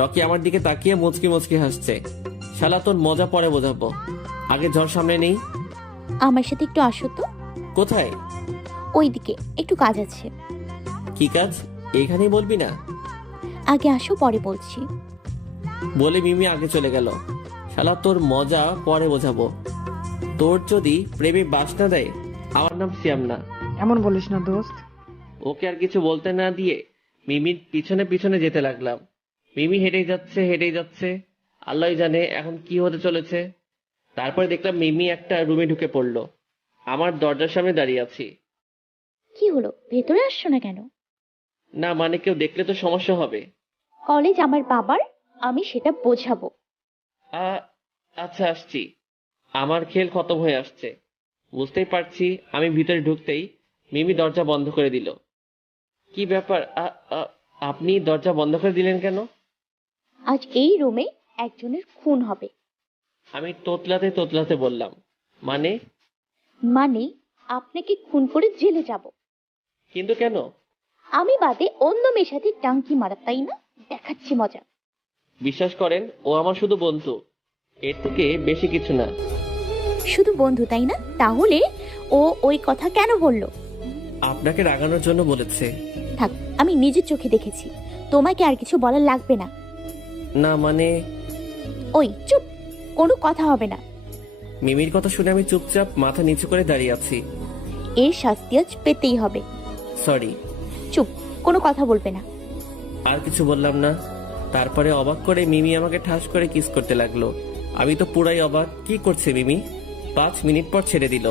রকি আমার দিকে তাকিয়ে মুচকি মুচকি হাসছে। শালা, তোর মজা পরে বোঝাবো, আগে ঝড় সামনে নেই। আমার সাথে একটু আসো তো। কোথায়? ওইদিকে একটু কাজ আছে। কি কাজ? এইখানেই বলবি না? আগে আসো, পরে বলছি। বলে মিমি আগে চলে গেল। শালা, তোর মজা পরে বোঝাবো। তোর যদি প্রেমে বাস না দেয়, আমার নাম সিয়াম না। এমন বলিস না দোস্ত। ওকে আর কিছু বলতে না দিয়ে মিমির পিছনে পিছনে যেতে লাগলাম। মিমি হেঁটেই যাচ্ছে। আল্লাহ জানে এখন কি হতে চলেছে। তারপরে দেখলাম মিমি একটা রুমে ঢুকে পড়লো। আমার দরজার সামনে দাঁড়িয়ে আছি। কি হলো, ভেতরে আসছো না কেন? না মানে, কেউ দেখলে তো সমস্যা হবে। কলেজ আমার বাবার, আমি সেটা বোঝাবো। আচ্ছা, আসছি। আমার খেল খতম হয়ে আসছে, বুঝতেই পারছি। আমি ভিতরে ঢুকতেই মিমি দরজা বন্ধ করে দিল। কি ব্যাপার? আপনি দরজা বন্ধ করে দিলেন কেন? আজ এই রুমে একজনের খুন হবে। আমি তোতলাতে বললাম, মানে আপনাকে খুন করে জেলে যাব। কিন্তু কেন? আমি বাদে অন্য মেয়ের সাথে টাঙ্কি মারা, তাই না? দেখাচ্ছি মজা। বিশ্বাস করেন, ও আমার শুধু বন্ধু, এর থেকে বেশি কিছু না। শুধু বন্ধু, তাই না? তাহলে ও ওই কথা কেন বললো? আপনাকে রাগানোর জন্য বলেছে। থাক, আমি নিজের চোখে দেখেছি, তোমাকে আর কিছু বলার লাগবে না। না মানে। ওই চুপ, কোনো কথা হবে না। মিমির কথা শুনে আমি চুপচাপ মাথা নিচু করে দাঁড়িয়ে আছি। এর শাস্তি আজ পেতেই হবে। সরি। চুপ, কোনো কথা বলবে না। আর কিছু বললাম না। তারপরে অবাক করে মিমি আমাকে ঠাস করে কিস করতে লাগলো। আমি তো পুরাই অবাক। কি করছে মিমি? 5 মিনিট পর ছেড়ে দিল।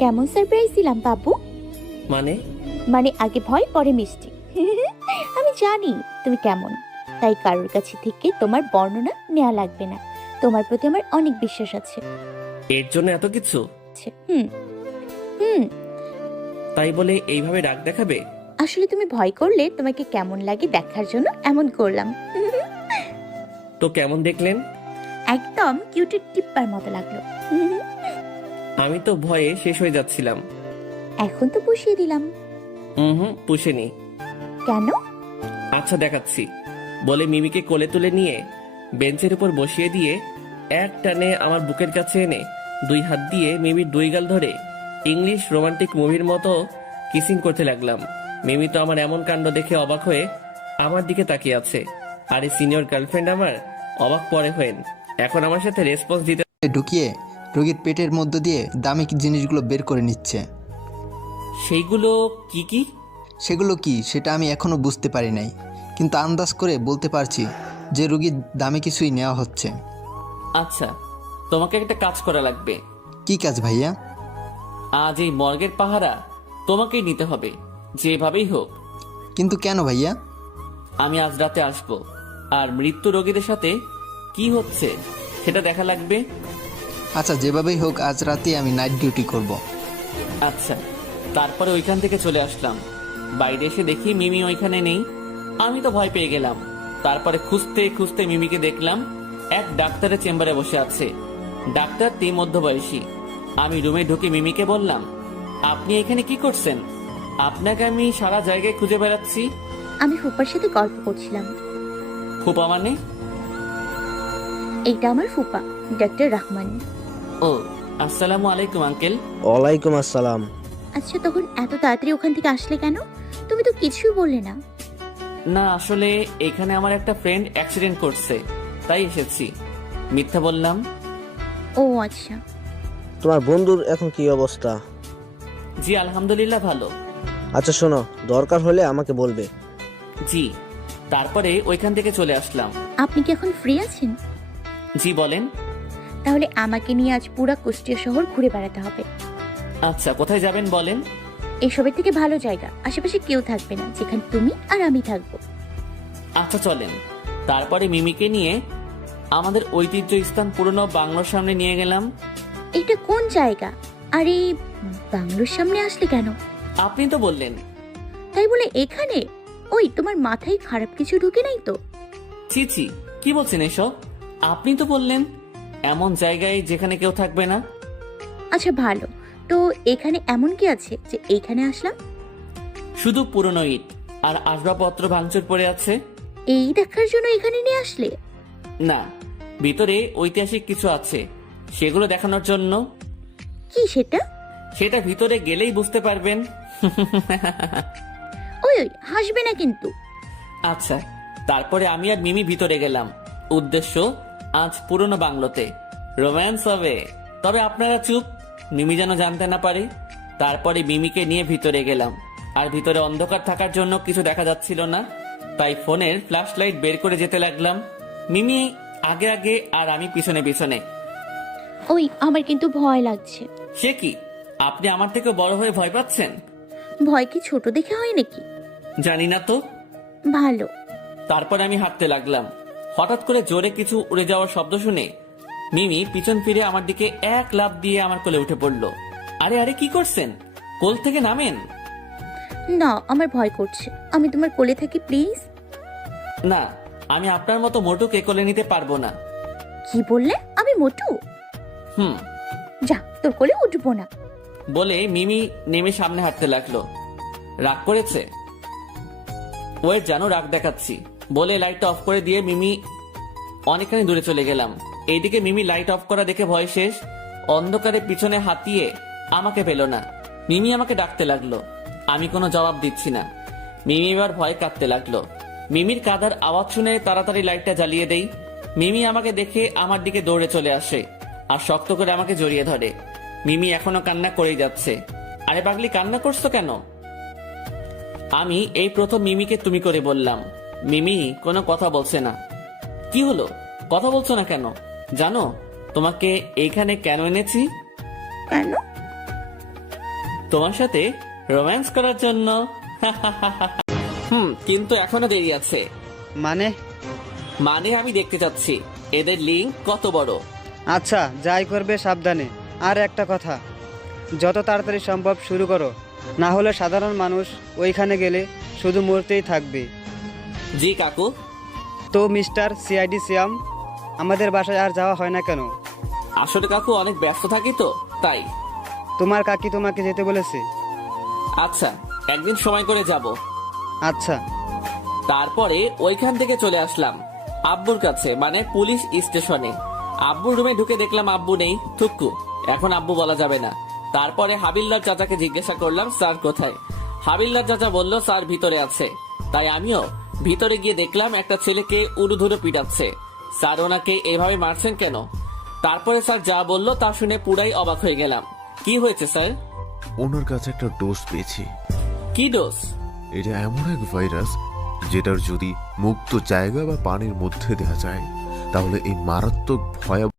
কেমন সারপ্রাইজ দিলাম বাবু? মানে আগে ভয় পরে মিষ্টি। আমি জানি তুমি কেমন। তাই কারোর কাছে থেকে তোমার বর্ণনা নেওয়া লাগবে না। তোমার প্রতি আমার অনেক বিশ্বাস আছে। এর জন্য এত কিছু? হুম হুম তাই বলে এইভাবে রাগ দেখাবে? আসলে তুমি ভয় করলে তোমাকে কেমন লাগে দেখার জন্য এমন করলাম। তো কেমন দেখলেন? একদম কিউটের টিপ্পার মতো লাগলো। আমি তো ভয়ে শেষ হয়ে যাচ্ছিলাম। এখন তো পুষিয়ে দিলাম। হুম, পুষেনি। কেন? আচ্ছা দেখাচ্ছি। বলে মিমিকে কোলে তুলে নিয়ে বেঞ্চের উপর বসিয়ে দিয়ে এক টানে আমার বুকের কাছে এনে 2 হাত দিয়ে মিমির 2 গাল ধরে ইংলিশ রোমান্টিক মুভির মতো কিসিং করতে লাগলাম। মিমি তো আমার এমন কাণ্ড দেখে অবাক হয়ে আমার দিকে তাকিয়ে আছে। আর এই সিনিয়র গার্লফ্রেন্ড আমার অবাক পরে হয়েন এখন আমার সাথে রেসপন্স দিতে ঢুকিয়ে রোগীর পেটের মধ্য দিয়ে দামি জিনিসগুলো বের করে নিচ্ছে। সেইগুলো কি কি? সেগুলো কি সেটা আমি এখনো বুঝতে পারি নাই, কিন্তু আন্দাজ করে বলতে পারছি যে রোগীর দামে কিছুই নেওয়া হচ্ছে। আচ্ছা, তোমাকে একটা কাজ করা লাগবে। কি কাজ ভাইয়া? আজ এই মর্গের পাহারা তোমাকেই নিতে হবে, যেভাবেই হোক। কিন্তু কেন ভাইয়া? আমি আজ রাতে আসব, আর মৃত্যু রোগীদের সাথে কি হচ্ছে সেটা দেখা লাগবে। আচ্ছা, যেভাবেই হোক আজ রাতে আমি নাইট ডিউটি করব। আচ্ছা, তারপরে ওইখান থেকে চলে আসলাম। বাইরে এসে দেখি মিমি ওইখানে নেই। আমি তো ভয় পেয়ে গেলাম। তারপরে খুঁজতে খুঁজতে মিমিকে দেখলাম এক ডাক্তারের চেম্বারে বসে আছে। ডাক্তারটি মধ্যবয়সী। আমি রুমে ঢুকে মিমিকে বললাম, আপনি এখানে কি করছেন? আপনাকে আমি সারা জায়গায় খুঁজে বেড়াচ্ছি। আমি ফুপার সাথে গল্প করছিলাম। ফুপা মানে? এইটা আমার ফুপা, ডক্টর রহমান। ও, আসসালামু আলাইকুম আঙ্কেল। ওয়ালাইকুম আসসালাম। আচ্ছা, তখন এত তাড়াতাড়ি ওখান থেকে আসলে কেন? তুমি তো কিছুই বললে না। না, আসলে এখানে আমার একটা ফ্রেন্ড অ্যাক্সিডেন্ট করছে, তাই এসেছি। মিথ্যা বললাম। ও আচ্ছা। তোমার বন্ধুর এখন কি অবস্থা? জি আলহামদুলিল্লাহ ভালো। আচ্ছা শোনো, দরকার হলে আমাকে বলবে। জি। তারপরে ওইখান থেকে চলে আসলাম। আপনি কি এখন ফ্রি আছেন? জি বলেন। তাহলে আমাকে নিয়ে আজ পুরা কুষ্টিয়া শহর ঘুরে বেড়াতে হবে। আচ্ছা, কোথায় যাবেন বলেন। এসবের থেকে ভালো জায়গা, আশেপাশে কেউ থাকবে না, যেখানে তুমি আর আমি থাকবো। আচ্ছা চলেন। তারপরে মিমিকে নিয়ে আমাদের ঐতিহ্য স্থান পুরনো বাংলোর সামনে নিয়ে গেলাম। এটা কোন জায়গা? আর এই বাংলোর সামনে আসলে কেন? আপনি তো বললেন। তাই বলে এখানে? ওই, তোমার মাথায় খারাপ কিছু ঢুকে নাই তো? ছি ছি, কি বলছেন এসব? আপনি তো বললেন এমন জায়গায় যেখানে কেউ থাকবে না। আচ্ছা ভালো, তো এখানে এমন কি আছে যে এইখানে আসলাম? শুধু পুরনো ইট আর আসবাবপত্র ভাঙচুর পড়ে আছে। এই দেখার জন্য এখানে নিয়ে আসলে? না, ভিতরে ঐতিহাসিক কিছু আছে, সেগুলো দেখানোর জন্য। কি সেটা? সেটা ভিতরে গেলেই বুঝতে পারবেন। ওই ওই, হাসবে না কিন্তু। আচ্ছা, তারপরে আমি আর মিমি ভিতরে গেলাম। উদ্দেশ্য, আজ পুরনো বাংলোতে রোম্যান্স হবে। তবে আপনারা চুপ, মিমি যেন জানতে না পারে। তারপরে মিমিকে নিয়ে ভিতরে গেলাম। আর ভিতরে অন্ধকার থাকার জন্য কিছু দেখা যাচ্ছিল না, তাই ফোনের ফ্ল্যাশ লাইট বের করে যেতে লাগলাম। মিমি আগে আগে আর আমি পিছনে পিছনে। ওই, আমার কিন্তু ভয় লাগছে। সে কি, আপনি আমার থেকে বড় হয়ে ভয় পাচ্ছেন? ভয় কি ছোট দেখে হয় নাকি? জানি না তো। ভালো। তারপরে আমি হাঁটতে লাগলাম। হঠাৎ করে জোরে কিছু উড়ে যাওয়ার শব্দ শুনে মিমি পিছন ফিরে আমার দিকে এক লাফ দিয়ে আমার কোলে উঠে পড়লো। আরে আরে, কি করছেন? কোল থেকে নামেন। না, আমার ভয় করছে। আমি তোমার কোলে থাকি প্লিজ। না, আমি আপনার মতো মোটুকে কোলে নিতে পারবো না। কি বললে? আমি মোটু? হুম। যা, তোর কোলে উঠবো না। বলে মিমি নেমে সামনে হাঁটতে লাগলো। রাগ করেছে? ওয়েট, জানো রাগ দেখাচ্ছি। বলে লাইটটা অফ করে দিয়ে মিমি অনেকখানি দূরে চলে গেলাম। এইদিকে মিমি লাইট অফ করা দেখে ভয় শেষ। অন্ধকারে পিছনে হাতিয়ে আমাকে পেল না। মিমি আমাকে ডাকতে লাগলো। আমি কোনো জবাব দিচ্ছি না। মিমি এবার ভয় কাঁদতে লাগলো। মিমির কাঁদার আওয়াজ শুনে তাড়াতাড়ি লাইটটা জ্বালিয়ে দেই। মিমি আমাকে দেখে আমার দিকে দৌড়ে চলে আসে আর শক্ত করে আমাকে জড়িয়ে ধরে। মিমি এখনো কান্না করেই যাচ্ছে। আরে পাগলি, কান্না করছো কেন? আমি এই প্রথম মিমিকে তুমি করে বললাম। মিমি কোনো কথা বলছে না। কি হলো, কথা বলছো না কেন? জানো তোমাকে এইখানে কেন এনেছি? কেন? তোমার সাথে রোম্যান্স করার জন্য। কিন্তু এখনো দেরি আছে। মানে মানে আমি দেখতে চাচ্ছি এদের লিঙ্ক কত বড়। আচ্ছা, যাই করবে সাবধানে। আর একটা কথা, যত তাড়াতাড়ি সম্ভব শুরু করো, না হলে সাধারণ মানুষ ওইখানে গেলে শুধু মরতেই থাকবে। জি কাকু। তো মিস্টার সিআইডি সিয়াম, আমাদের বাসায় আর যাওয়া হয় না কেন? আসলে কাকু অনেক ব্যস্ত থাকি তো তাই। তোমার কাকি তোমাকে যেতে বলেছে? আচ্ছা, একদিন সময় করে যাব। আচ্ছা। তারপরে ওইখান থেকে চলে আসলাম আব্বুর কাছে, মানে পুলিশ স্টেশনে। আব্বুর রুমে ঢুকে দেখলাম আব্বু নেই, থুক্কু, এখন আব্বু বলা যাবে না। তারপরে হাবিলদার চাচাকে জিজ্ঞাসা করলাম স্যার কোথায়। হাবিলদার চাচা বলল স্যার ভিতরে আছে। তাই আমিও ভিতরে গিয়ে দেখলাম একটা ছেলেকে উড়ুধুরু পিটাচ্ছে। স্যার ওনাকে এভাবে মারছেন কেন? তারপরে স্যার যা বলল তা শুনে পুরাই অবাক হয়ে গেলাম। কি হয়েছে স্যার? ওনার কাছে একটা ডোজ পেয়েছি। কি ডোজ? এটা এমন এক ভাইরাস যেটার যদি মুক্ত জায়গা বা পানির মধ্যে দেওয়া যায় তাহলে এই মারাত্মক ভয়াবহ